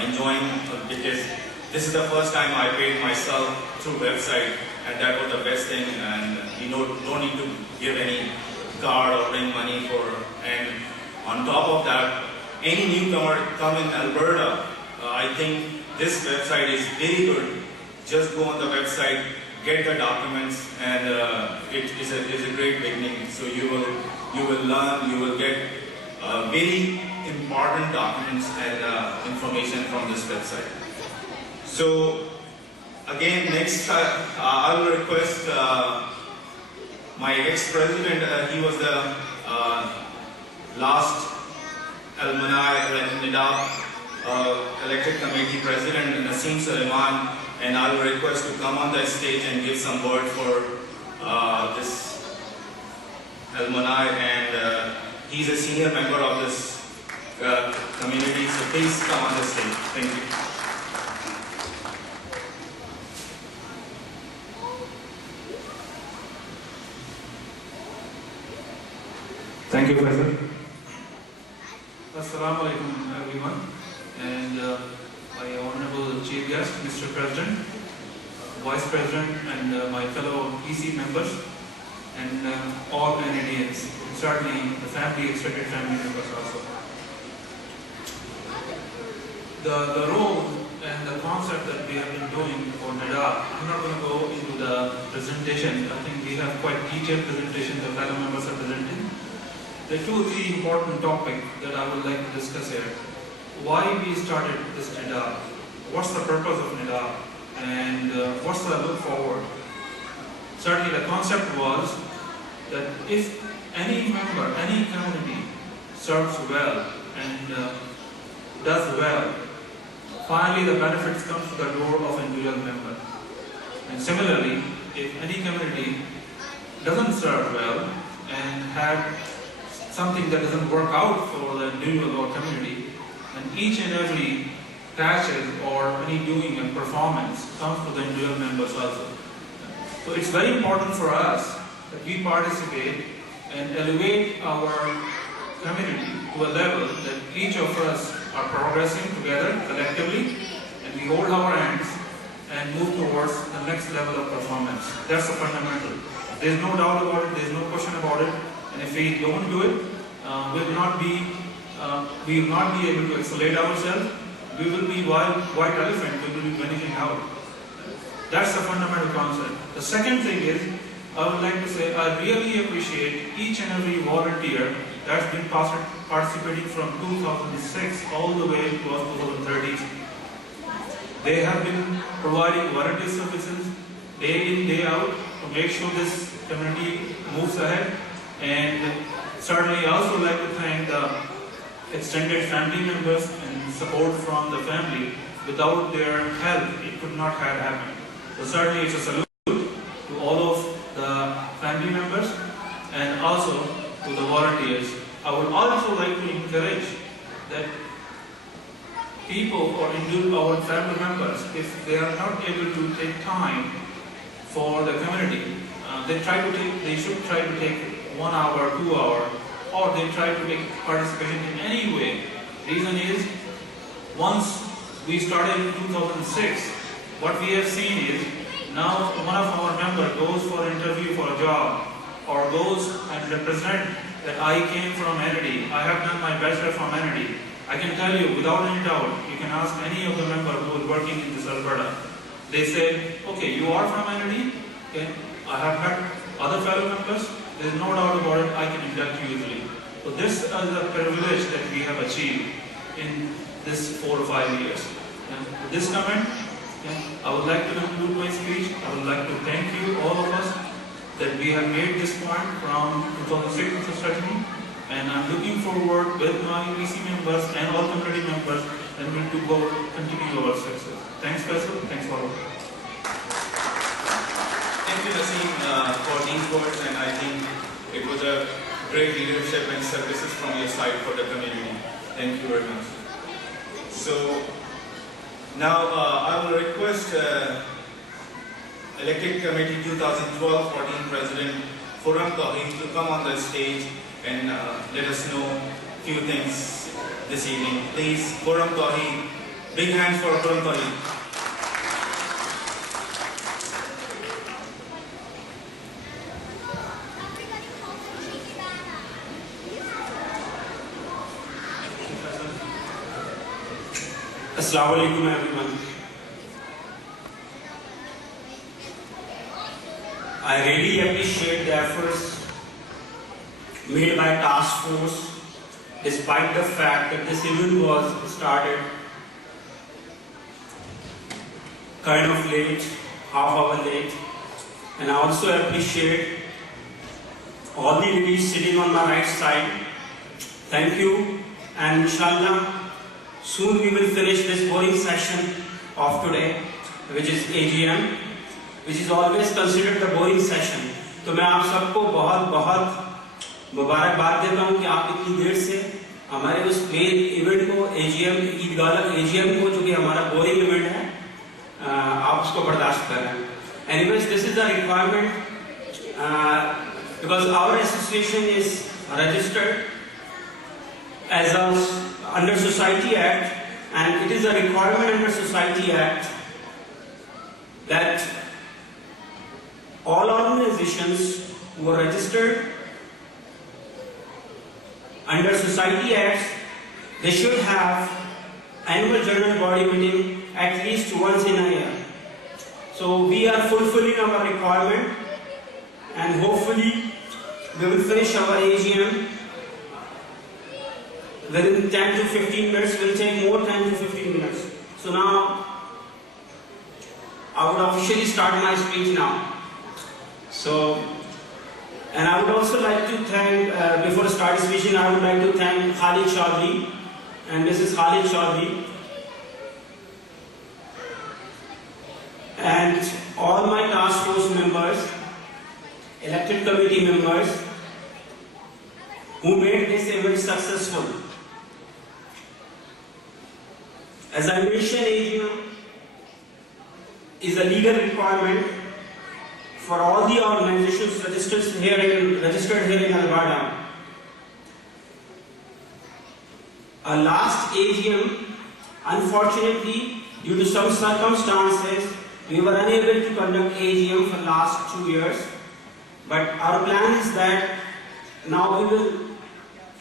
enjoying because this is the first time I paid myself through website and that was the best thing and you don't need to give any card or bring money for and on top of that any newcomer come in Alberta I think this website is very good. Just go on the website, get the documents and it is a great beginning. So you will learn, you will get very important documents and information from this website. So again, next I will request my ex-president, he was the last alumni NEDAAAB elected committee president, Naseem Suleiman, and I will request to come on the stage and give some word for this alumni and he's a senior member of this community, so please come on the stage. Thank you. Thank you, Faisal. Assalamu alaikum, everyone, and my honorable chief guest, Mr. President, Vice President, and my fellow EC members, and all Canadians, and certainly the extended family members also. The role and the concept that we have been doing for NEDAAAB, I'm not going to go into the presentation. I think we have quite detailed presentation the fellow members are presenting. There are 2 or 3 important topics that I would like to discuss here. Why we started this NEDAAAB, what's the purpose of NEDAAAB, and what's the look forward. Certainly the concept was that if any member, any community serves well and does well, finally the benefits come to the door of an individual member. And similarly, if any community doesn't serve well and have something that doesn't work out for the individual or community, and each and every patches or any doing and performance comes to the individual members also. So it's very important for us that we participate and elevate our community to a level that each of us are progressing together collectively and we hold our hands and move towards the next level of performance. That's the fundamental. There's no doubt about it, there's no question about it. And if we don't do it, we will not be able to isolate ourselves. We will be white elephant, we will be vanishing out. That's the fundamental concept. The second thing is, I would like to say, I really appreciate each and every volunteer that's been participating from 2006 all the way to 2013. They have been providing volunteer services day in, day out to make sure this community moves ahead. And certainly I also like to thank the extended family members and support from the family. Without their help, it could not have happened. So certainly it's a salute to all of the family members and also to the volunteers. I would also like to encourage that people or our family members, if they are not able to take time for the community, they should try to take 1 hour, 2 hours, or they try to take participation in any way. Reason is, once we started in 2006, what we have seen is, now one of our members goes for an interview for a job, or goes and represent that I came from NEDAAAB, I have done my bachelor from NEDAAAB, I can tell you without any doubt, you can ask any of the members who are working in this Alberta. They say, okay, you are from NEDAAAB, okay, I have met other fellow members, there is no doubt about it, I can induct you easily. So this is a privilege that we have achieved in this 4 or 5 years. With this comment, I would like to conclude my speech. I would like to thank you, all of us, that we have made this point from 2006 to strategy, and I'm looking forward with my PC members and all community members and we to go continue our success. Thanks, Faisal. Thanks for all. Thank you, Naseem, for these words, and I think it was a great leadership and services from your side for the community. Thank you very much. So now I will request Elected Committee 2012-14 President Khurram Tawheed to come on the stage and let us know a few things this evening. Please, Khurram Tawheed. Big hands for Khurram Tawheed. Assalamu alaikum everyone. I really appreciate the efforts made by task force despite the fact that this event was started kind of late, half hour late, and I also appreciate all the ladies sitting on my right side. Thank you, and inshallah soon we will finish this boring session of today, which is AGM, which is always considered the boring session. तो मैं आप सबको बहुत बहुत मुबारकबाद देता हूँ कि आप इतनी देर से हमारे उस मेन इवेंट को AGM ईदगाह AGM को, जो कि हमारा बोरिंग इवेंट है, आप उसको बर्दाश्त कर रहे हैं. Anyways, this is the requirement because our association is registered as under Society Act, and it is a requirement under Society Act that all organizations who are registered under Society Act, they should have annual general body meeting at least once in a year. So we are fulfilling our requirement, and hopefully we will finish our AGM within 10 to 15 minutes. Will take more 10 to 15 minutes. So now I would officially start my speech now. So, and I would also like to thank, before starting speaking, I would like to thank Khalid Chaudhry, and this is Khalid Chaudhry, and all my task force members, elected committee members, who made this event successful. As I mentioned, AGM is a legal requirement for all the organizations registered here in Alberta. Our last AGM, unfortunately, due to some circumstances, we were unable to conduct AGM for last 2 years. But our plan is that now we will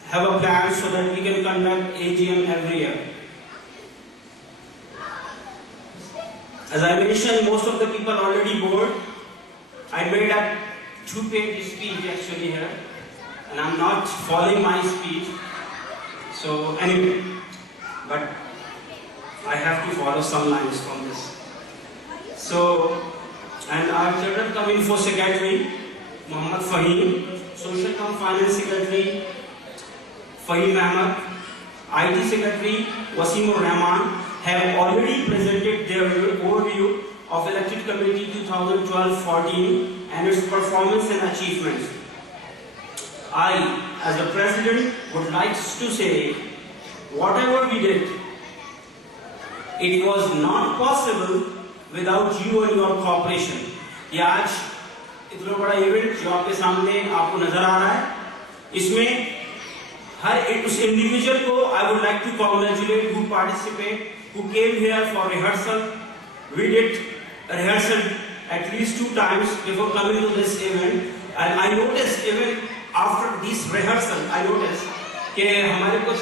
have a plan so that we can conduct AGM every year. As I mentioned, most of the people are already bored. I made a 2-page speech actually here, and I'm not following my speech. So anyway, but I have to follow some lines from this. So, and our General Cum Info Secretary, Mohammad Fahim, Social Cum Finance Secretary, Fahim Ahmed, IT Secretary, Wasim Rahman, have already presented their overview of Elected Committee 2012-14 and its performance and achievements. I, as the President, would like to say, whatever we did, it was not possible without you and your cooperation. ये आज इतना बड़ा event जो आपके सामने आपको नजर आ रहा है, इसमें हर एक उस इंडिविजुअल को I would like to congratulate who participate, who came here for rehearsal. We did a rehearsal at least 2 times before coming to this event, And I noticed even after this rehearsal, I noticed कि हमारे कुछ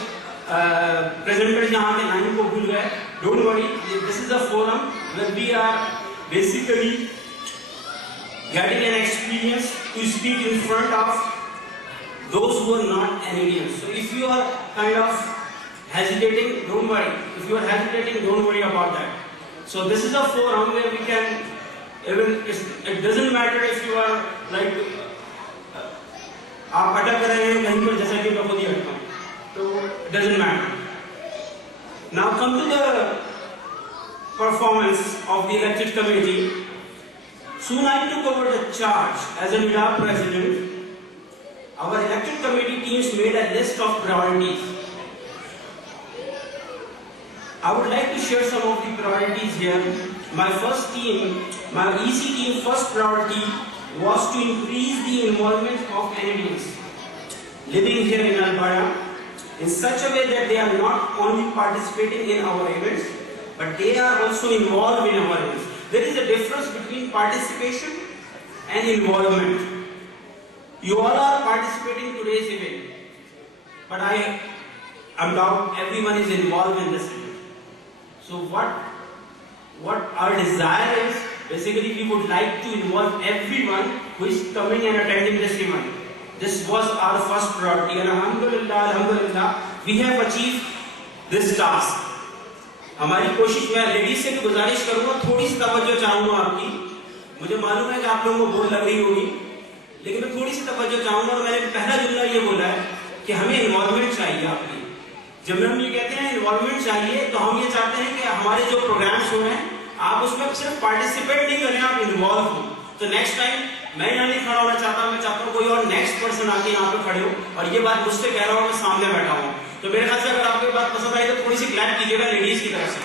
presenters यहाँ के line को भूल गए. Don't worry, this is a forum where we are basically getting an experience to speak in front of those who are not NEDAAAB. So if you are kind of hesitating, don't worry. If you are hesitating, don't worry about that. So this is a forum where we can, even it doesn't matter if you are like आप अटक रहे हैं कहीं पर जैसा कि मैं खुद ही अटका हूँ, तो it doesn't matter. Now come to the performance of the elected committee. Soon I took over the charge as a NEDAAAB president. Our elected committee teams made a list of priorities. I would like to share some of the priorities here. My first team, my EC team, first priority was to increase the involvement of NEDAAABs living here in Alberta in such a way that they are not only participating in our events, but they are also involved in our events. There is a difference between participation and involvement. You all are participating in today's event, but I doubt everyone is involved in this event. So what our desire is, basically we would like to involve everyone who is coming and attending this event. This was our first priority, and alhamdulillah, we have achieved this task. हमारी कोशिश, मैं ladies से भी गुजारिश करूंगा, थोड़ी सी तवज्जो चाहूंगा आपकी. मुझे मालूम है कि आप लोगों को बोर लग रही होगी, लेकिन मैं थोड़ी सी तवज्जो चाहूंगा. और मैंने पहला जुमला ये बोला है कि हमें इन्वॉल्वमेंट चाहिए आपकी. जब हम ये कहते हैं इन्वॉल्वमेंट चाहिए, तो हम ये चाहते हैं कि हमारे जो प्रोग्राम्स हो रहे हैं, आप उसमें सिर्फ पार्टिसिपेट नहीं करें, आप इन्वॉल्व हो. तो नेक्स्ट टाइम मैं यहाँ नहीं खड़ा होना चाहता, मैं चाहता हूँ कोई और नेक्स्ट पर्सन आके यहाँ पे खड़े हो और ये बात मुझसे कह रहा हूँ, मैं सामने बैठा हूँ. तो मेरे ख्याल से अगर आपको ये बात पसंद आई तो थोड़ी सी क्लैप कीजिएगा लेडीज की तरफ से.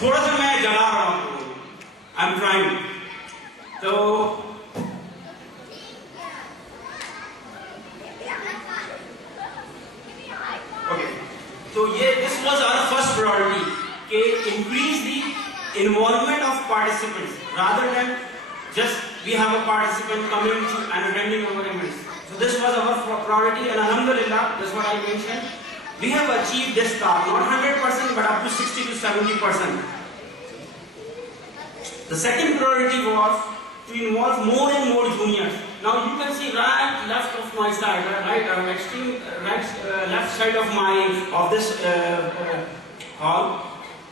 थोड़ा सा मैं जला रहा हूँ, आई एम ट्राइंग. तो ओके, तो ये this was our first priority कि increase the involvement of participants rather than just we have a participant coming to and attending our events. So this was our priority, and alhamdulillah, that's what I mentioned. We have achieved this task, not 100%, but up to 60 to 70%. The second priority was to involve more and more juniors. Now you can see right, left of my side, extreme left side of this hall.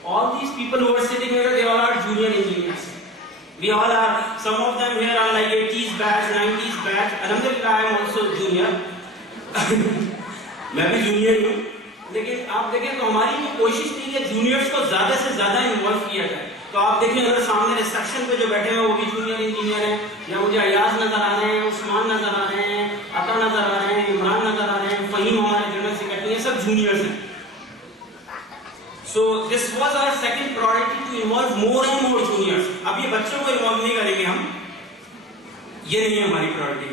All these people who are sitting here, they all are junior engineers. We all are, some of them here are like 80s batch, 90s batch. Alhamdulillah, I am also junior. मैं भी junior हूँ. लेकिन आप देखें तो हमारी भी कोशिश थी कि juniors को ज़्यादा से ज़्यादा involve किया जाए. तो आप देखें अगर सामने रिसेप्शन पे जो बैठे हैं वो भी जूनियर इंजीनियर हैं, या मुझे अयाज नजर आ रहे हैं, उस्मान नजर आ रहे हैं, अता नजर आ रहे हैं, इमरान नजर आ रहे हैं, फहीम हमारे जनरल सेक्रेटरी हैं, सब जूनियर्स हैं. So this was our second priority, to involve more and more juniors. अब ये बच्चों को इन्वॉल्व नहीं करेंगे हम, ये नहीं है हमारी priority.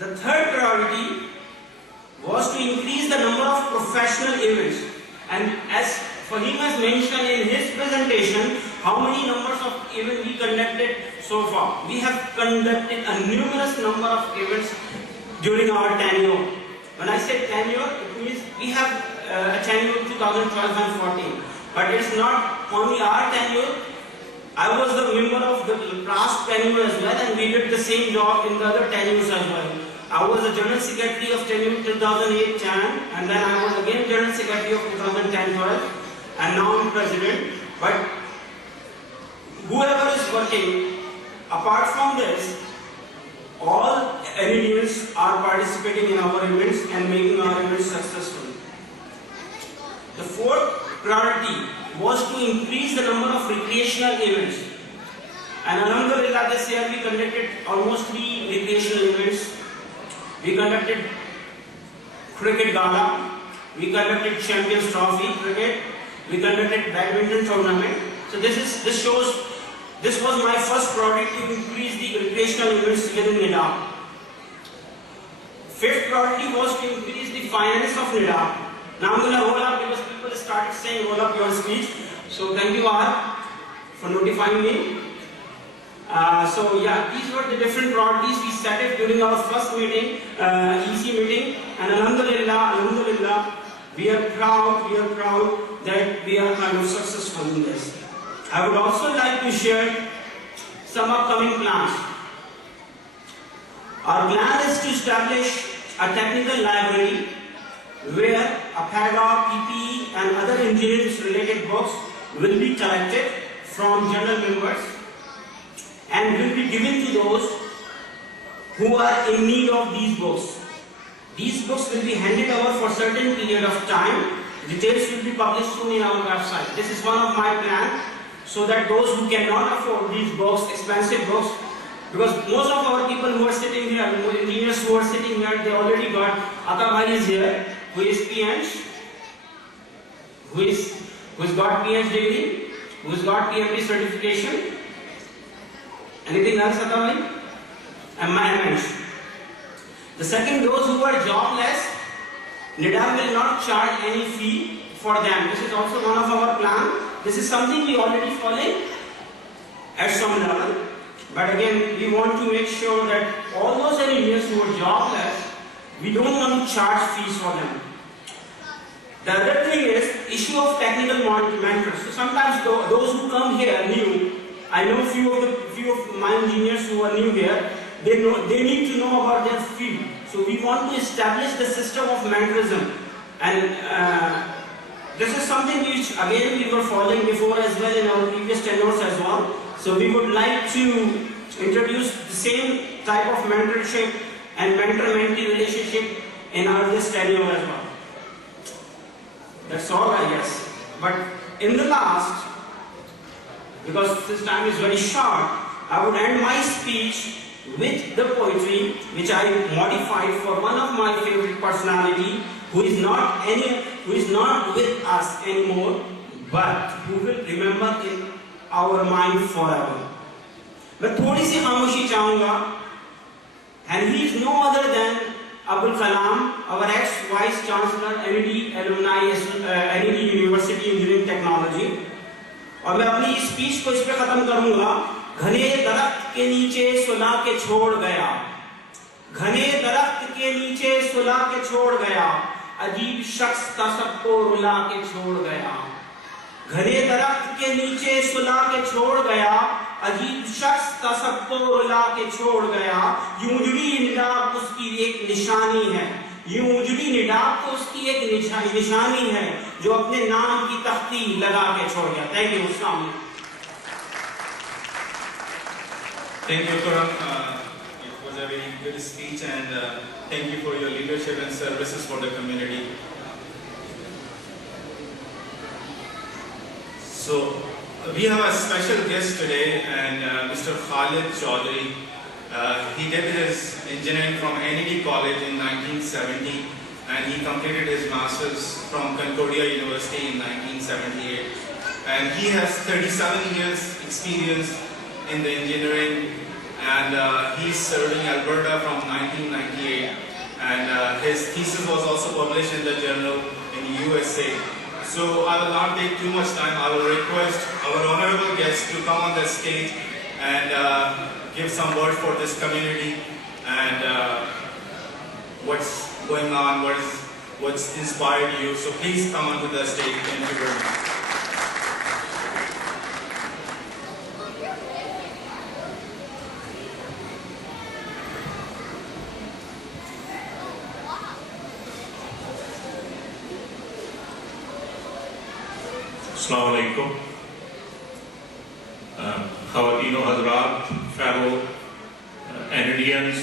The third priority was to increase the number of professional events, and as Fahim has mentioned in his presentation, how many numbers of events we conducted so far. We have conducted a numerous number of events during our tenure. When I say tenure, it means we have a tenure 2012 and 14. But it's not only our tenure. I was the member of the last tenure as well, and we did the same job in the other tenures as well. I was the General Secretary of tenure 2008 Jan, and then I was again General Secretary of 2010-12, and now I'm President. But whoever is working, apart from this, all NEDAAABs are participating in our events and making our events successful. The fourth priority was to increase the number of recreational events. And alhamdulillah, this year we conducted almost 3 recreational events. We conducted cricket gala, we conducted Champions Trophy cricket, we conducted badminton tournament. So this shows, this was my first priority, to increase the recreational events within NEDAAAB. Fifth priority was to increase the finance of NEDAAAB. Now I'm going to roll up because people started saying roll up your speech. So thank you all for notifying me. So yeah, these were the different priorities we set it during our first meeting, EC meeting, and Alhamdulillah, we are proud that we are kind of successful in this. I would also like to share some upcoming plans. Our plan is to establish a technical library where APAGA, PPE and other engineering related books will be collected from general members and will be given to those who are in need of these books. These books will be handed over for a certain period of time. Details will be published soon in our website. This is one of my plans, so that those who cannot afford these books, expensive books, because most of our people who are sitting here, engineers who are sitting here, they already got. Ata Bhai is here, who is PhD, who's got PhD degree, who's got PhD certification. Anything else, Ata Bhai? And my image. The second, those who are jobless, NEDAAAB will not charge any fee for them. This is also one of our plans. This is something we already follow at some level. But again, we want to make sure that all those engineers who are jobless, we don't want to charge fees for them. The other thing is issue of technical mentors. So sometimes those who come here new, I know few of my engineers who are new here, they need to know about their field. So we want to establish the system of mentorism, and this is something which again we were following before as well in our previous tenures as well. So we would like to introduce the same type of mentorship and mentor-mentee relationship in our this tenure as well. That's all, I guess. But in the last, because this time is very short, I would end my speech with the poetry which I modified for one of my favorite personality who is not with us anymore, but who will remember in our mind forever. मैं थोड़ी सी खामोशी चाहूँगा, and he is no other than Abul Kalam, our ex-Vice Chancellor, NED alumni, NED University Engineering Technology. और मैं अपनी speech को इस पे खत्म करूँगा. घने दरख्त के नीचे सुला के छोड़ गया, घने दरख्त के नीचे सुला के छोड़ गया, अजीब शख्स था सबको रुला के छोड़ गया. घने दरख्त के नीचे सुला के छोड़ गया, अजीब शख्स था सबको रुला के छोड़ गया. यूं उजड़ी निडाब उसकी एक निशानी है, यूं उजड़ी निडाब तो उसकी एक निशानी है, जो अपने नाम की तख्ती लगा के छोड़ गया. Thank you. अस्सलाम वालेकुम. Thank you, Karam. It was a very good speech, and thank you for your leadership and services for the community. So, we have a special guest today, and Mr. Khalid Chaudhary. He did his engineering from NED College in 1970, and he completed his master's from Concordia University in 1978. And he has 37 years experience in the engineering, and he's serving Alberta from 1998, and his thesis was also published in the journal in USA. So I will not take too much time. I will request our honorable guest to come on the stage and give some words for this community and what's going on, what's inspired you. So please come onto the stage. Thank you very much. Assalamu alaikum. Khawatino Hazrat, fellow NEDians,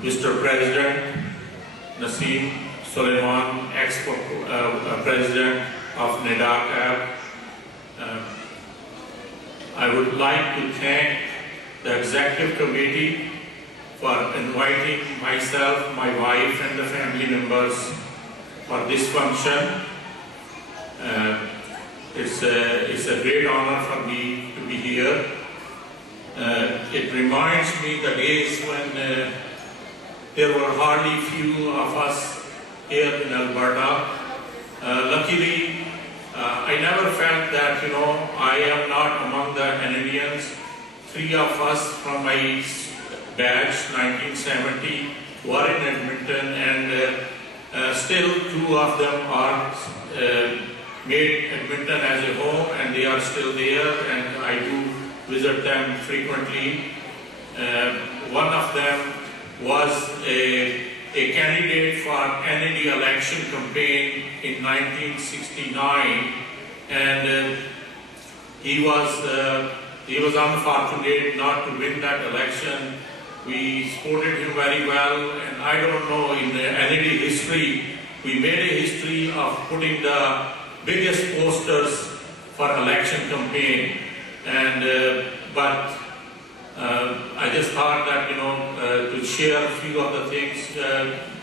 Mr. President Naseem Suleiman, ex-president of NEDAAAB. I would like to thank the executive committee for inviting myself, my wife and the family members for this function. It's a great honor for me to be here. It reminds me the days when there were hardly few of us here in Alberta. Luckily, I never felt that I am not among the NEDAAABs. 3 of us from my batch, 1970, were in Edmonton, and still 2 of them are made Edmonton as a home, and they are still there, and I do visit them frequently. One of them was a candidate for NED election campaign in 1969, and he was unfortunate not to win that election. We supported him very well, and I don't know, in the NED history, we made a history of putting the biggest posters for election campaign, and but I just thought that, to share a few of the things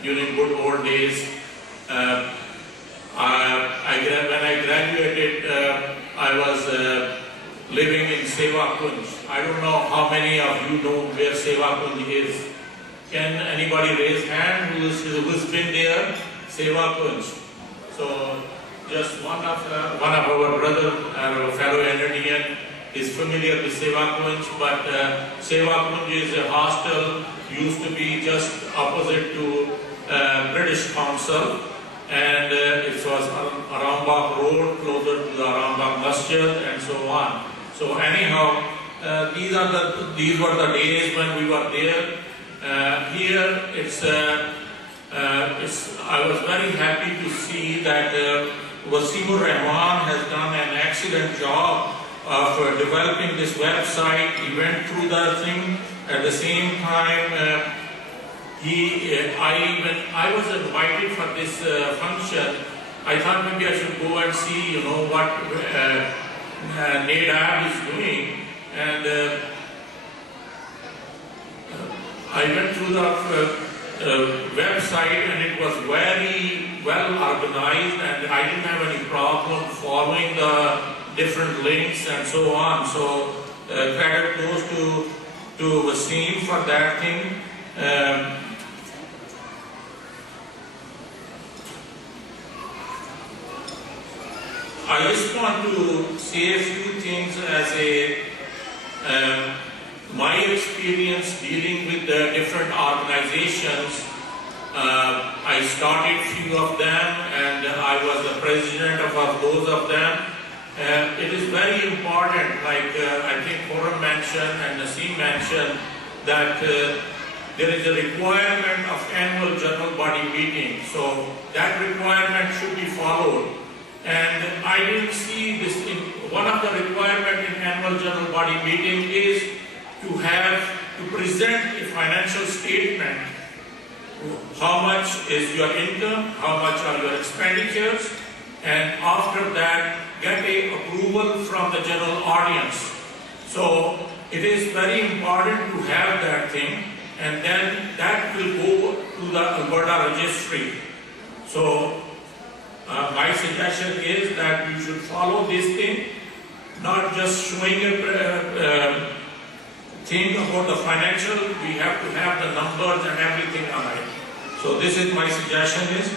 during good old days. When I graduated, I was living in Seva Kunj. I don't know how many of you know where Seva Kunj is. Can anybody raise hand who's been there? Seva Kunj. So just one of our brother, our fellow NEDAAAB, is familiar with Seva Kunj, but Seva Kunj is a hostel, used to be just opposite to British Council, and it was Arambagh Road, closer to the Arambagh Masjid, and so on. So anyhow, these were the days when we were there. Here, I was very happy to see that Wasimur Rahman has done an excellent job of developing this website. He went through the thing. At the same time, I was invited for this function. I thought maybe I should go and see, what NEDAAAB is doing. And I went through the website, and it was very well organized, and I didn't have any problem following the different links and so on. So credit goes to Wasim for that thing. I just want to say a few things as my experience dealing with the different organizations. I started few of them, and I was the president of those of them. It is very important, like I think Khurram mentioned and Naseem mentioned, that there is a requirement of annual general body meeting. So that requirement should be followed. And I didn't see this in one of the requirements in annual general body meeting is to present a financial statement. How much is your income, how much are your expenditures, and after that get a approval from the general audience. So it is very important to have that thing, and then that will go to the Alberta registry. So my suggestion is that you should follow this thing, not just showing a thing about the financial. We have to have the numbers and everything on it. So this is my suggestion is.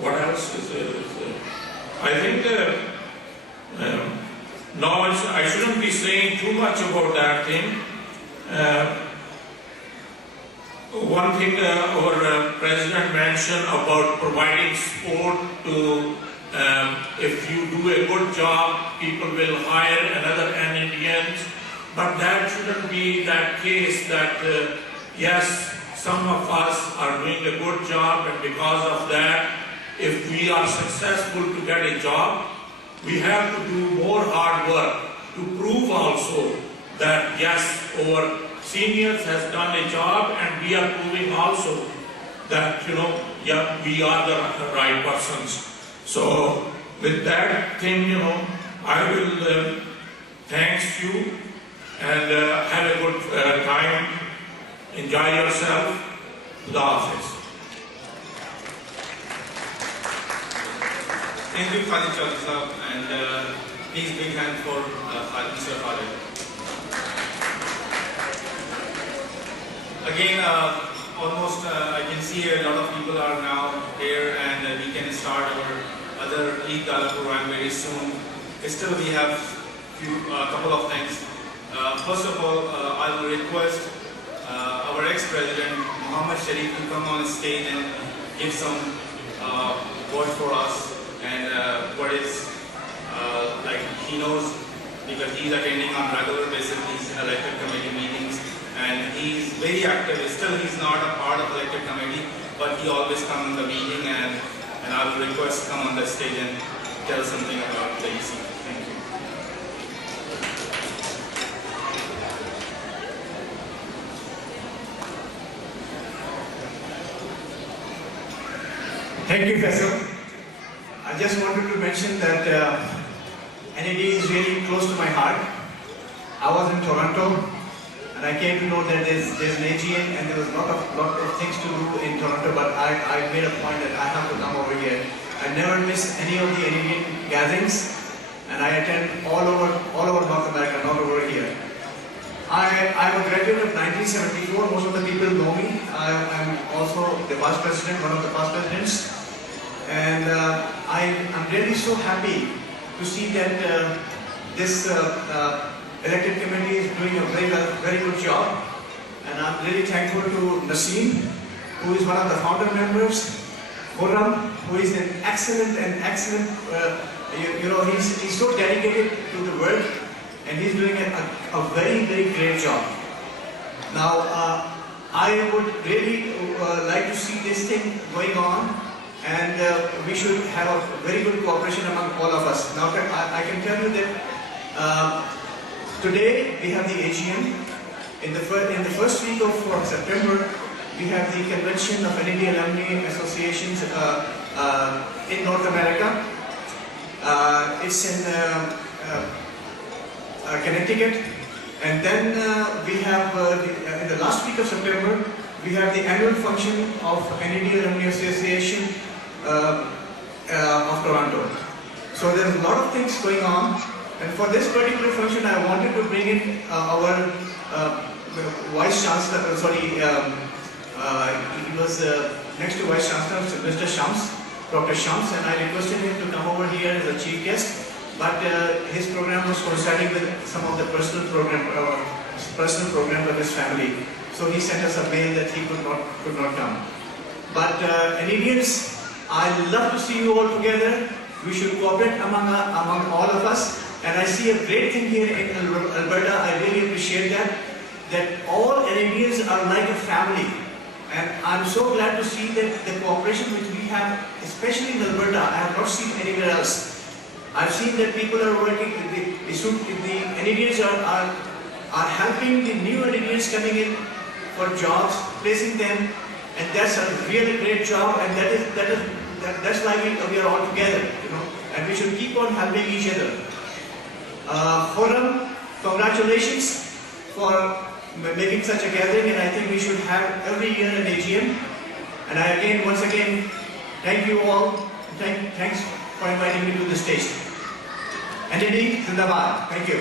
What else is I think knowledge, I shouldn't be saying too much about that thing. One thing our president mentioned about providing support to, if you do a good job, people will hire another NEDAAABs, but that shouldn't be that case that, yes, some of us are doing a good job, and because of that, if we are successful to get a job, we have to do more hard work to prove also that, yes, our seniors has done a job, and we are proving also that, yeah, we are the right persons. So with that thing, I will thank you, and have a good time. Enjoy yourself to the office. Thank you, Khalid Chaudhry sahab, and please big hand for Mr. Khalid. Again, almost I can see a lot of people are now here, and we can start our other Eid Gala program very soon. Still we have couple of things. First of all, I will request our ex-president Muhammad Sharif to come on stage and give some word for us and what is like he knows, because he's attending on regular basis these elected committee meetings and he's very active. Still, he's not a part of elected committee, but he always comes in the meeting and I will request come on the stage and tell something about the EC. Thank you. Thank you, Faisal. I just wanted to mention that NED is really close to my heart. I was in Toronto and I came to know that there's an AGM and there was a lot of things to do in Toronto, but I made a point that I have to come over here. I never miss any of the NED gatherings and I attend all over North America, not over here. I'm a graduate of 1974. Most of the people know me. I'm also the past president, one of the past presidents. And I'm really so happy to see that this elected committee is doing a very good job. And I'm really thankful to Naseem, who is one of the founder members, Khurram, who is an excellent, he's so dedicated to the work. And he's doing a very great job. Now, I would really like to see this thing going on, and we should have a very good cooperation among all of us. Now, I can tell you that today we have the AGM. In the first week of September, we have the convention of NED Alumni Associations in North America. It's in Connecticut, and then we have in the last week of September we have the annual function of NED Alumni Association of Toronto. So there's a lot of things going on, and for this particular function I wanted to bring in our Vice Chancellor, he was next to Vice Chancellor, Mr. Shams, Dr. Shams, and I requested him to come over here as a chief guest. But his program was coinciding with some of the personal programs of his family. So he sent us a mail that he could not come. But NEDians, I love to see you all together. We should cooperate among all of us. And I see a great thing here in Alberta. I really appreciate that all NEDians are like a family. And I'm so glad to see that the cooperation which we have, especially in Alberta, I have not seen anywhere else. I've seen that people are working, the NEDians are helping the new NEDians coming in for jobs, placing them, and that's a really great job, and that's why we are all together, and we should keep on helping each other. Khurram, congratulations for making such a gathering, and I think we should have every year an AGM. And once again, thank you all. Thanks for inviting me to the stage. NED Zindabad. Thank you.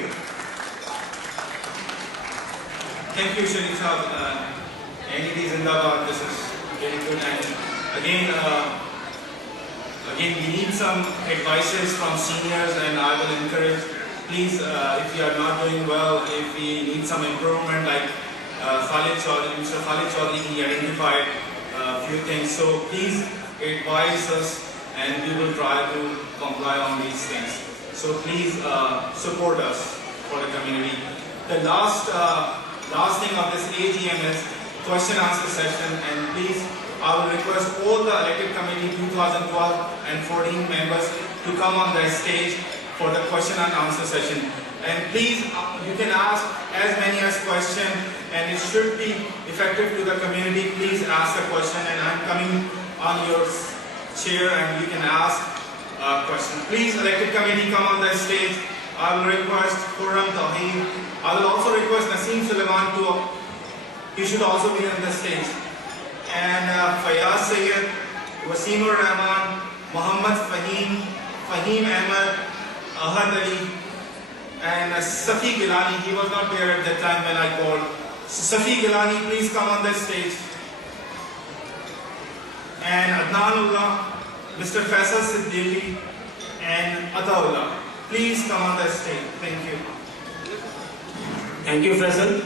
Thank you, Sharif Saab. NED Zindabad. This is very good. And again, we need some advices from seniors, and I will encourage. Please, if you are not doing well, if we need some improvement, like Mr. Khalid Chaudhary, he identified a few things. So please advise us, and we will try to comply on these things. So please support us for the community. The last thing of this AGM is question answer session, and please, I will request all the elected committee 2012 and 14 members to come on the stage for the question and answer session. And please, you can ask as many as question, and it should be effective to the community. Please ask a question, and I'm coming on your chair, and you can ask a question. Please, elected committee, come on the stage. I will request Khurram Tawheed. I will also request Naseem Suleiman to, he should also be on the stage. And Fayaz Sayyid, Wasimur Rahman, Muhammad Fahim Ahmed, Ahad Ali, and Safi Gilani. He was not there at that time when I called. Safi Gilani, please come on the stage. And Adnanullah, Mr. Faisal Siddiqui, and Ataullah, please come on the stage. Thank you. Thank you, Faisal.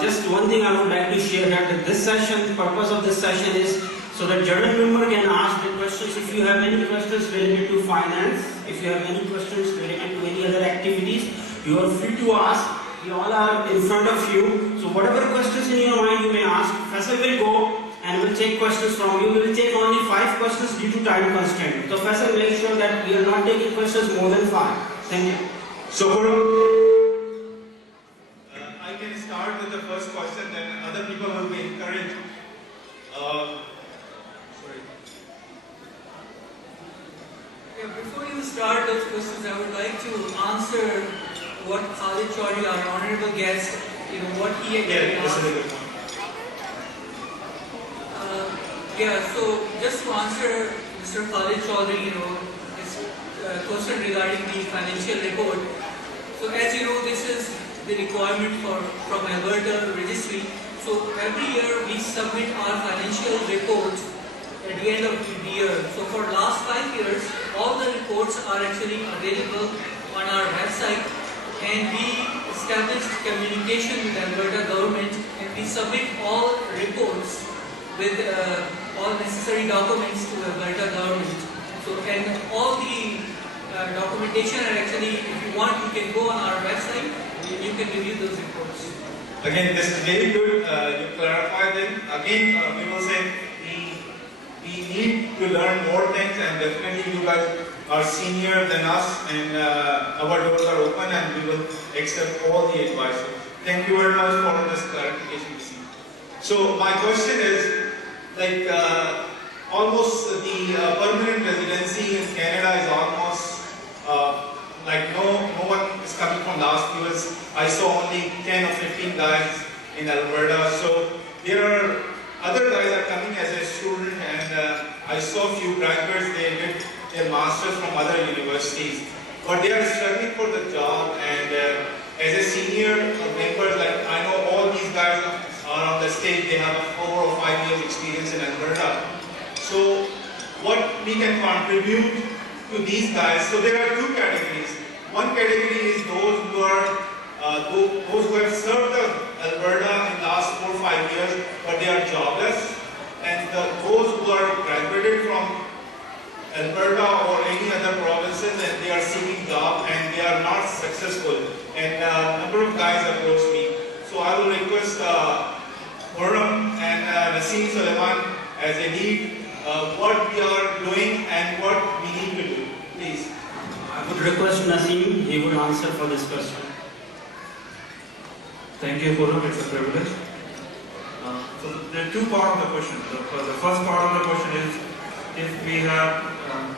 Just one thing I would like to share here, that this session, the purpose of this session is so that journal member can ask the questions. If you have any questions related to finance, if you have any questions related to any other activities, you are free to ask. We all are in front of you. So whatever questions in your mind you may ask, Faisal will go and will take questions from you. We will take only 5 questions due to time constraint. So Faisal, make sure that we are not taking questions more than 5. Thank you. So I can start with the first question, then other people will be encouraged. Before you start those questions, I would like to answer what Khalid Chaudhry, our honorable guest, what he again asked. This is a good one. So just to answer Mr. Khalid Chaudhry, his question regarding the financial report. So as you know, this is the requirement from Alberta registry. So every year we submit our financial report at the end of the year. So for last 5 years, all the reports are actually available on our website, and we established communication with Alberta government, and we submit all reports with all necessary documents to Alberta government. So and all the documentation are actually, if you want, you can go on our website and you can review those reports. Again, this is very good. You clarified it. Again, we will say we need to learn more things, and definitely you guys are senior than us, and our doors are open, and we will accept all the advice. Thank you very much for this clarification. So my question is, like, almost the permanent residency in Canada is almost like no one is coming from last years. I saw only 10 or 15 guys in Alberta. So there are other guys are coming as a student, and I saw a few graduates. They did their masters from other universities, but they are struggling for the job. And as a senior member, like I know all these guys are on the stage. They have 4 or 5 years experience in Alberta. So what we can contribute to these guys? So there are 2 categories. One category is those who are those who have served Alberta in the last 4 or 5 years, but they are jobless, and those who are graduated from Alberta or any other provinces, and they are seeking job and they are not successful. And a number of guys approached me. So I will request Burnham and Naseem Suleiman as a lead, what we are doing and what we need to do. Please. I would request Naseem, he would answer for this question. Thank you, Khurram. It's a privilege. So there are 2 parts of the question. The first part of the question is if we have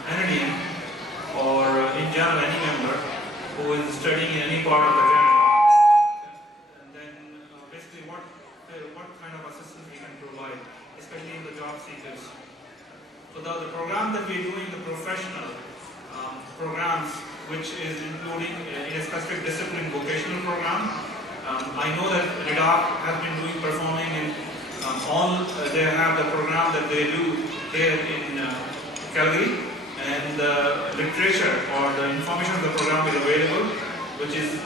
NEDAAAB or in general any member who is studying in any part of the Canada, and then basically what kind of assistance we can provide, especially in the job seekers. So the program that we are doing, the professional programs, which is including in a specific discipline vocational program. I know that NEDAAAB has been performing in they have the program that they do here in Calgary, and the literature or the information of the program is available, which is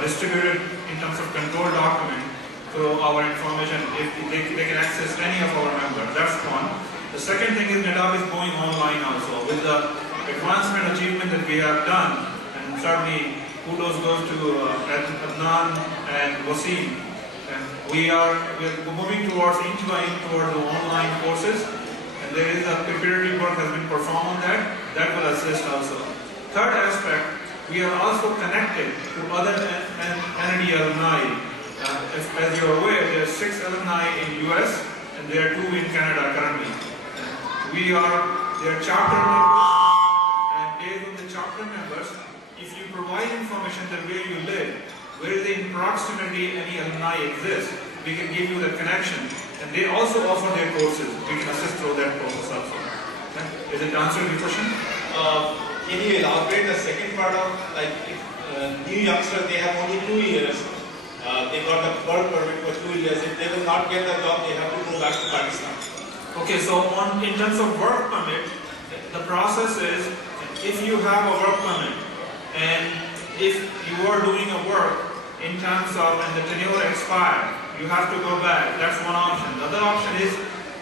distributed in terms of control document through our information. If they can access any of our members, that's one. The second thing is NEDAAAB is going online also with the advancement achievement that we have done, and certainly kudos goes to Adnan and Wasim. And we're moving towards inch by inch towards the online courses, and there is a preparatory work has been performed on that. That will assist also. Third aspect, we are also connected to other NED alumni. As you are aware, there are 6 alumni in US and there are 2 in Canada currently. They are chapter members, and based on the chapter members, if you provide information that where you live, where in proximity any alumni exists, we can give you the connection, and they also offer their courses. We can assist through that process also. Okay? Is it answering your question? Can you elaborate the second part of, like, if new youngsters, they have only 2 years, they got the work permit for 2 years. If they will not get the job, they have to go back to Pakistan. Okay, so in terms of work permit, the process is if you have a work permit and if you are doing a work in terms of when the tenure expires, you have to go back. That's one option. The other option is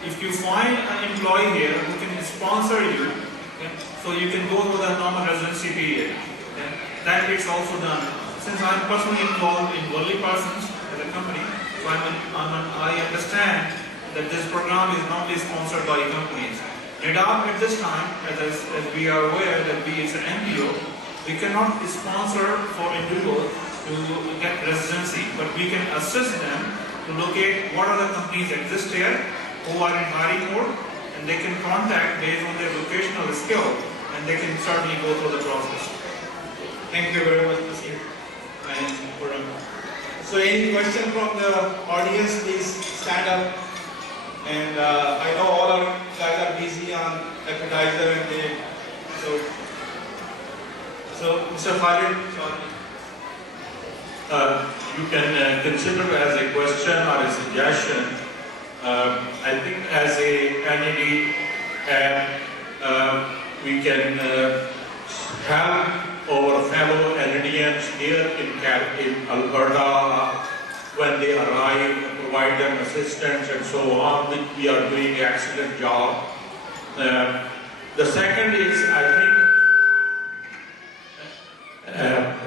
if you find an employee here who can sponsor you, okay, so you can go through the normal residency period. Okay, that is also done. Since I'm personally involved in worldly persons as a company, so I understand that this program is not sponsored by companies. NEDAAAB at this time, as we are aware that we is an NPO, we cannot sponsor for individuals to get residency, but we can assist them to locate what other companies exist here who are in hiring mode, and they can contact based on their vocational skill, and they can certainly go through the process. Thank you very much, Mr. And so any question from the audience, please stand up. And I know all our guys are busy on appetizer and they, so Mr. Khalid, you can consider as a question or a suggestion. I think as a NEDAAAB, we can help our fellow Canadians here in Alberta when they arrive, provide them assistance and so on, which we are doing an excellent job. The second is, I think,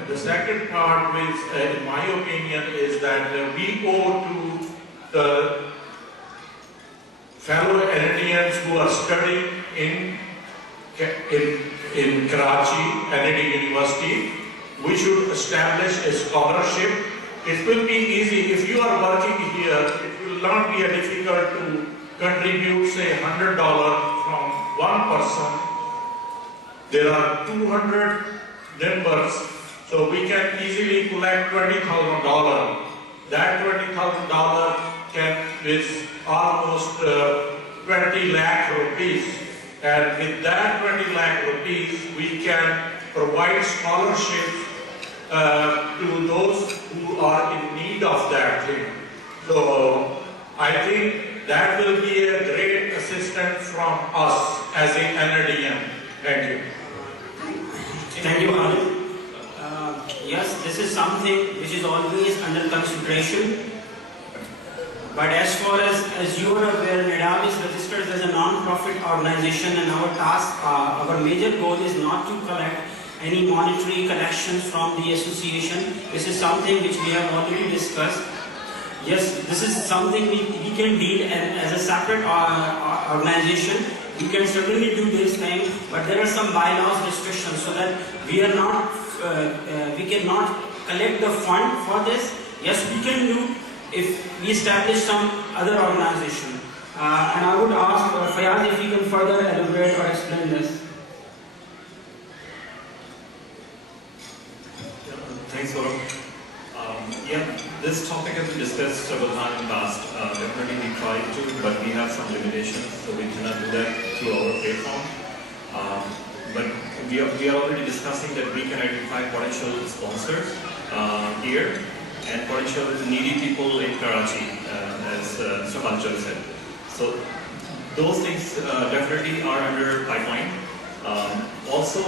the second part, which in my opinion, is that we owe to the fellow Canadians who are studying in Karachi, NED University, we should establish a scholarship. It will be easy. If you are working here, it will not be difficult to contribute, say, $100 from one person. There are 200 members, so we can easily collect $20,000. That $20,000 can is almost 20 lakh rupees. And with that 20 lakh rupees, we can provide scholarships to those who are in need of that thing. So I think that will be a great assistance from us as a NEDAAAB. Thank you. Thank you, Arun. Yes, this is something which is always under consideration. But as far as you are aware, NEDAAAB is registered as a non-profit organization, and our task, our major goal is not to collect any monetary collections from the association. This is something which we have already discussed. Yes, this is something we can deal as a separate organization. We can certainly do this thing, but there are some bylaws restrictions so that we are not, we cannot collect the fund for this. Yes, we can do if we establish some other organization. And I would ask Fayaz if he can further elaborate or explain this. Thanks, Gaurav. Yeah, this topic has been discussed several times in the past. Definitely we tried to, but we have some limitations, so we cannot do that through our platform. But we are already discussing that we can identify potential sponsors here and potential needy people in Karachi, as Mr. Panchal said. So those things definitely are under pipeline. Also,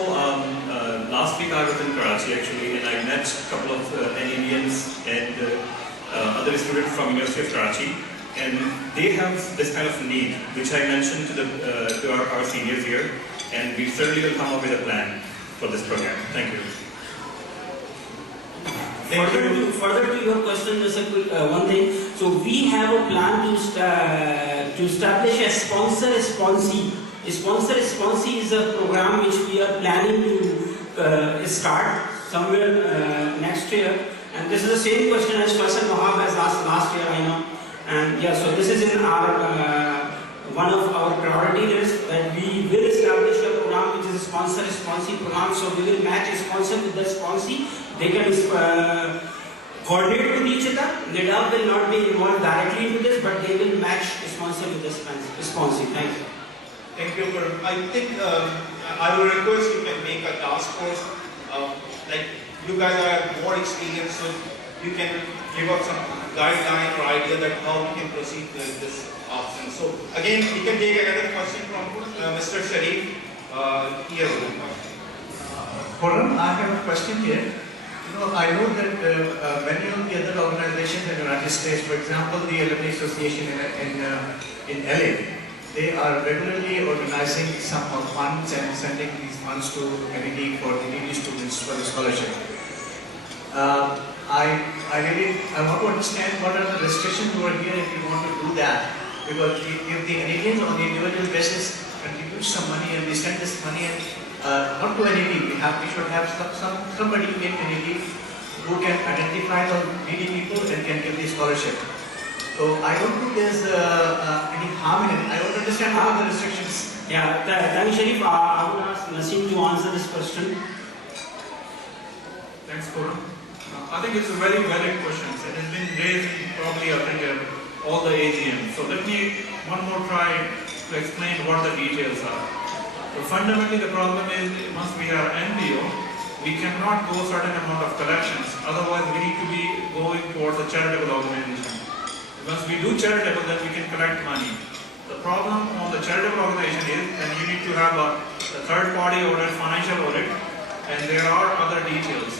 last week I was in Karachi actually, and I met a couple of NEDians and other students from University of Karachi, and they have this kind of need, which I mentioned to our seniors here, and we certainly will come up with a plan for this program. Thank you. Further to your question, just a quick one thing. So we have a plan to establish a sponsor-sponsee. A sponsor-sponsee is a program which we are planning to start somewhere next year. And this is the same question as Faisal Wahab has asked last year, I know. And yeah, so this is in our one of our priority lists, that we will establish a program which is a sponsor-sponsee program. So we will match a sponsor with the sponsee. They can coordinate with each other. NEDAAAB will not be involved directly into this, but they will match a sponsor with the sponsee. Thank you. Thank you. I think I will request you can make a task force. Like you guys are more experienced, so you can give us some guideline or idea that how we can proceed with this option. So again, we can take another question from Mr. Sharif here. Hold on, I have a question here. You know, I know that many of United States. For example, the Alumni Association in LA, they are regularly organizing some funds and sending these funds to NED for the needy students for the scholarship. I want to understand what are the restrictions over here if you want to do that, because if the Canadians on the individual basis contribute some money and they send this money and not to NED, we should have somebody in NED who can identify the needy people and can give the scholarship. So I don't think there's any harm in it. I don't understand what are the restrictions. Yeah, thanks Sharif. I would ask Naseem to answer this question. Thanks, Khurram. I think it's a very valid question. It has been raised probably I think all the AGM. So let me one more try to explain what the details are. So fundamentally the problem is once we are NPO, we cannot go certain amount of collections. Otherwise we need to be going towards a charitable organization. Once we do charitable, then we can collect money. The problem on the charitable organization is then you need to have a third party audit, financial audit, and there are other details.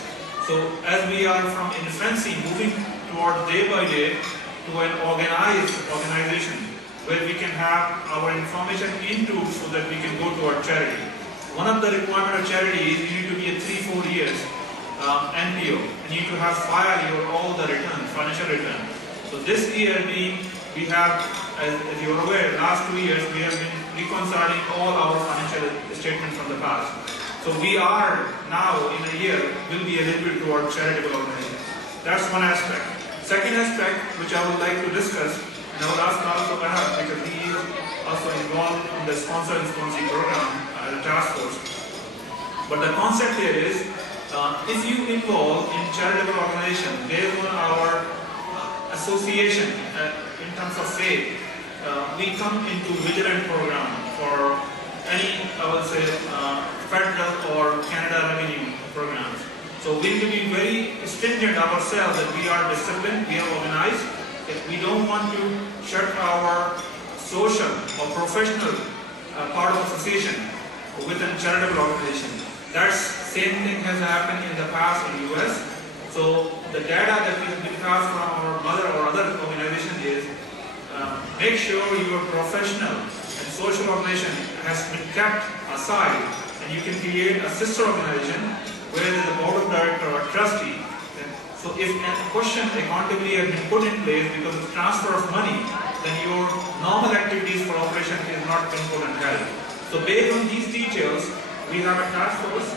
So as we are from infancy moving towards day by day to an organized organization where we can have our information into so that we can go to our charity. One of the requirement of charity is you need to be at 3-4 years NPO. You need to have filed all the returns, financial returns. So this year we have, as you are aware, last 2 years we have been reconciling all our financial statements from the past. So we are now in a year will be eligible toward charitable organization. That's one aspect. Second aspect which I would like to discuss, and I will ask also Ahad because he is also involved in the sponsor and sponsee program as a task force. But the concept here is if you involve in charitable organization based on our association in terms of faith, we come into vigilant program for any, I would say, federal or Canada revenue programs. So we need to be very stringent ourselves that we are disciplined, we are organized. If we don't want to shut our social or professional part of association within charitable organization. That same thing has happened in the past in US. So the data that we have been passed from our mother or other organization is make sure your professional and social organization has been kept aside and you can create a sister organization where there is a board of director or trustee. So if a question accountability has been put in place because of transfer of money, then your normal activities for operation is not being put on held. So based on these details, we have a task force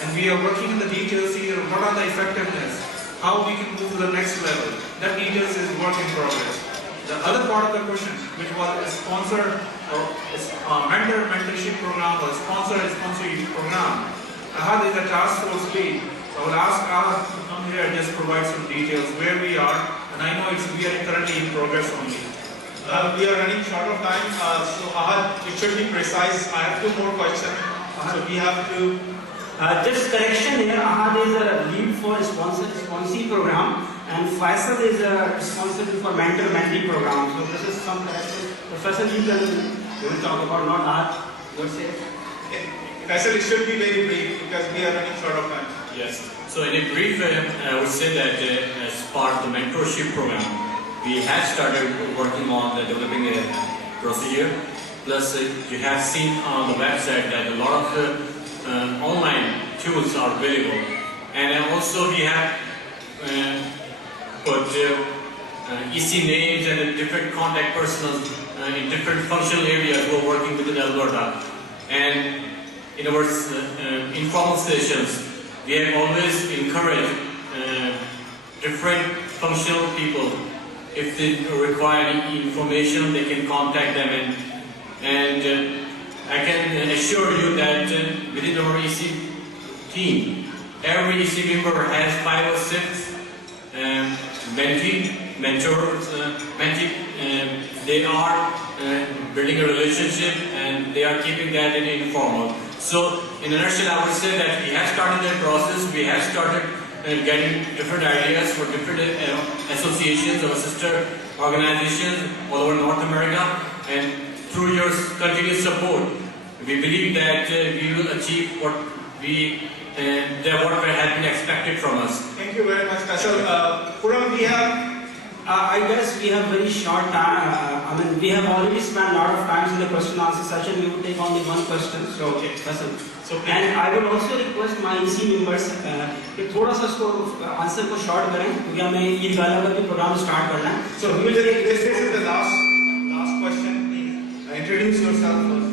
and we are working in the details, see what are the effectiveness, how we can move to the next level. That details is work in progress. The other part of the question, which was a sponsor or mentorship program or sponsorship program, Ahad is a task force lead. So I will ask Ahad to come here and just provide some details where we are, and I know we are currently in progress only. We are running short of time, so Ahad, it should be precise. I have 2 more questions, so we have to... Just correction here, Ahad is a lead for sponsee program and Faisal is responsible for mentor-mentee program. So this is some correction. Professor, you will talk about, not Ahad. You're safe. Faisal, it should be very brief because we are running short of time. Yes. So in a brief, I would say that as part of the mentorship program, we have started working on developing a procedure. Plus, you have seen on the website that a lot of online tools are available. And also we have put EC names and different contact persons in different functional areas who are working within Alberta. And in our informal sessions, we have always encouraged different functional people. If they require any information, they can contact them. And I can assure you that within our EC team, every EC member has 5 or 6 mentors. They are building a relationship and they are keeping that in informal. So in a nutshell, I would say that we have started that process. We have started getting different ideas for different associations or sister organizations all over North America. And through your continuous support, we believe that we will achieve what has been expected from us. Thank you very much, Faisal. Khurram, we have I guess we have very short time. I mean, we have already spent a lot of time in the question answer session. We will take only one question. So, okay, and I would also request my EC members कि थोड़ा सा इसको answer को short करें क्योंकि हमें ईद गाला का भी प्रोग्राम स्टार्ट करना है. So this is the last question. Please introduce yourself first.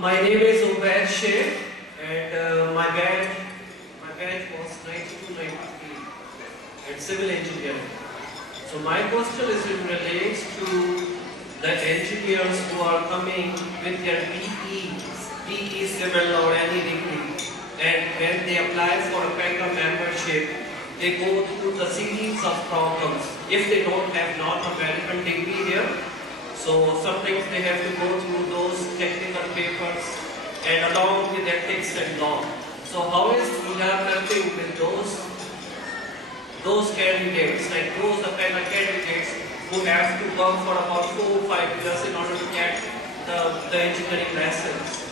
My name is Ubaid Sheikh, and my batch was 92-93 in civil engineering. So my question is in relates to the engineers who are coming with their PE civil or any degree, and when they apply for a PEGA membership, they go through the series of problems if they don't have non-relevant degree here. So sometimes they have to go through those technical papers and along with ethics and law. So how is NEDAAAB helping with those candidates, like those PEGA candidates who have to work for about 4 or 5 years in order to get the engineering lessons?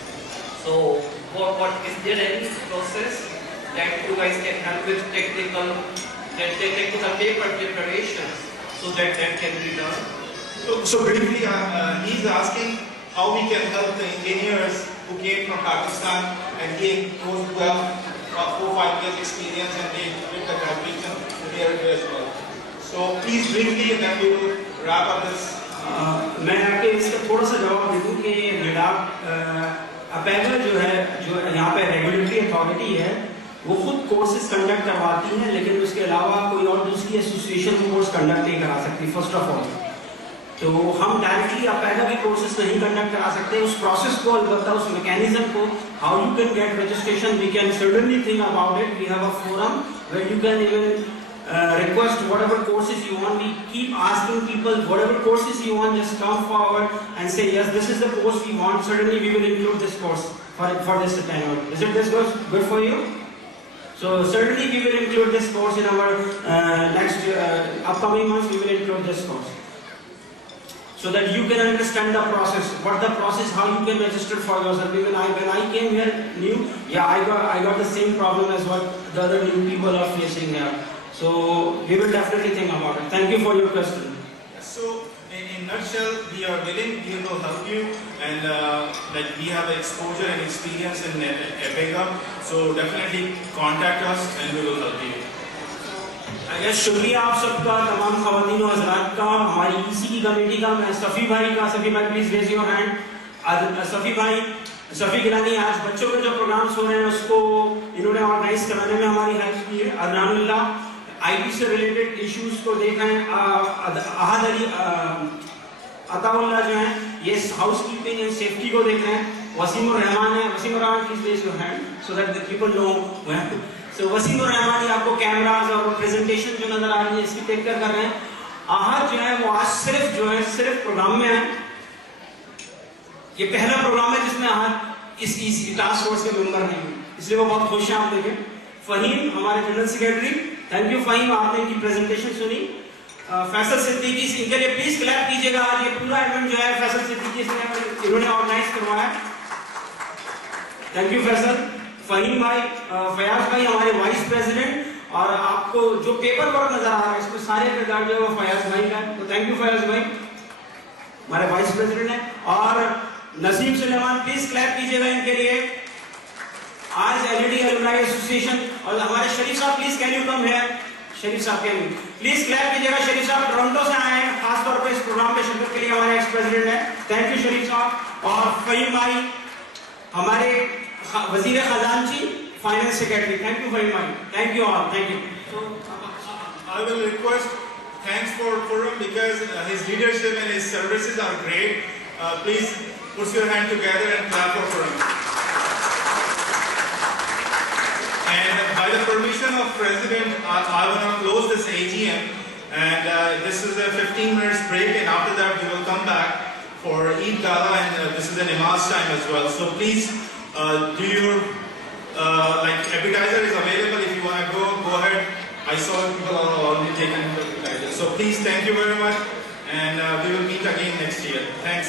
So what is there any process that you guys can help with technical paper preparations so that can be done? So briefly, he's asking how we can help the engineers who came from Pakistan and gain those 4 or 5 years experience and they with the graduation here as well. So please briefly and then we will wrap up this. मैं आपके इसका थोड़ा सा जवाब दे दूँ कि NEDAAAB PEGA जो है जो यहाँ पे रेगुलेटरी अथॉरिटी है वो खुद कोर्सेज कंडक्ट करवाती है लेकिन उसके अलावा कोई और दूसरी एसोसिएशन वो कोर्स कंडक्ट नहीं करा सकती फर्स्ट ऑफ ऑल. तो हम डायरेक्टली PEGA के कोर्सेज नहीं कंडक्ट करा सकते. उस प्रोसेस को अलबत्ता उस मैकेनिज्म को how you can get registration we can certainly think about it. We have a forum where you can even request whatever courses you want. We keep asking people whatever courses you want, just come forward and say yes, this is the course we want. Certainly we will include this course for this tenure. Is it this good for you? So certainly we will include this course in our next upcoming months. We will include this course so that you can understand the process, what the process, how you can register for yourself. Even when I came here new, I got the same problem as what the other new people are facing here. So we will definitely think about it. Thank you for your question. So in nutshell, we are willing, we will help you, and like we have exposure and experience in PEGA. So definitely contact us and we will help you. शुक्रिया आप सबका, तमाम ख़वातीन और हज़रात का, हमारी EC की committee का. मैं सफ़ी भाई please rays your hand. Safi Gilani आज बच्चों के जो प्रोग्राम्स हो रहे हैं उसको इन्होंने ऑर्गेनाइज कराने में हमारी हेल्प की है. अदनानुल्लाह IT से रिलेटेड इश्यूज को देखें. अहद अली अताउल्लाह जो हैं ये हाउस कीपिंग एंड सेफ्टी को देख रहे हैं. वसीम उर रहमान है. Wasim ur Rahman please raise your hand so that the people know. So Wasim ur Rahman ही आपको कैमरास और प्रेजेंटेशन जो नजर आ रही है इसकी टेक केयर कर रहे हैं. अहद जो है वो आज सिर्फ प्रोग्राम में है. ये पहला प्रोग्राम है जिसमें अहद इस टास्क फोर्स के मेंबर नहीं है, इसलिए वो बहुत खुश हैं आप देखें. फहीम हमारे general secretary, thank you Faheem, आपने इनकी प्रेजेंटेशन सुनी. फैसल सिद्दीकी, इनके लिए प्लीज क्लैप कीजिएगा. आज ये पूरा इवेंट जो है फैसल सिद्दीकी इन्होंने ऑर्गेनाइज करवाया. Thank you Faisal. फहीम भाई, फयाज भाई हमारे वाइस प्रेसिडेंट, और आपको जो पेपर वर्क नजर आ रहा है इसमें सारे किरदार जो है वो फयाज भाई का है. तो थैंक यू फयाज भाई, हमारे वाइस प्रेसिडेंट है. और नसीम सुलेमान, प्लीज क्लैप कीजिएगा इनके लिए. आज LED एलुमनाई एसोसिएशन. और हमारे Sharif Sahab please can you come here. Sharif Sahab can you please clap कीजिएगा. शरीफ साहब टोरंटो से आए हैं खास तौर पे इस प्रोग्राम में शिरकत के लिए, हमारे एक्स प्रेसिडेंट है. Thank you Sharif Sahab. और फहीम भाई हमारे वजीर खजानची, finance secretary. Thank you Fahim Bhai. Thank you all. Thank you. I will request thanks for Khurram because his leadership and his services are great. Please put your hand together and clap for Khurram. And by the permission of President, I want to close this AGM, and this is a 15 minutes break, and after that we will come back for Eid Gala, and this is the namaz time as well. So please do your appetizer is available. If you want to go ahead. I saw people are already taking appetizer. So please, thank you very much, and we will meet again next year. Thanks.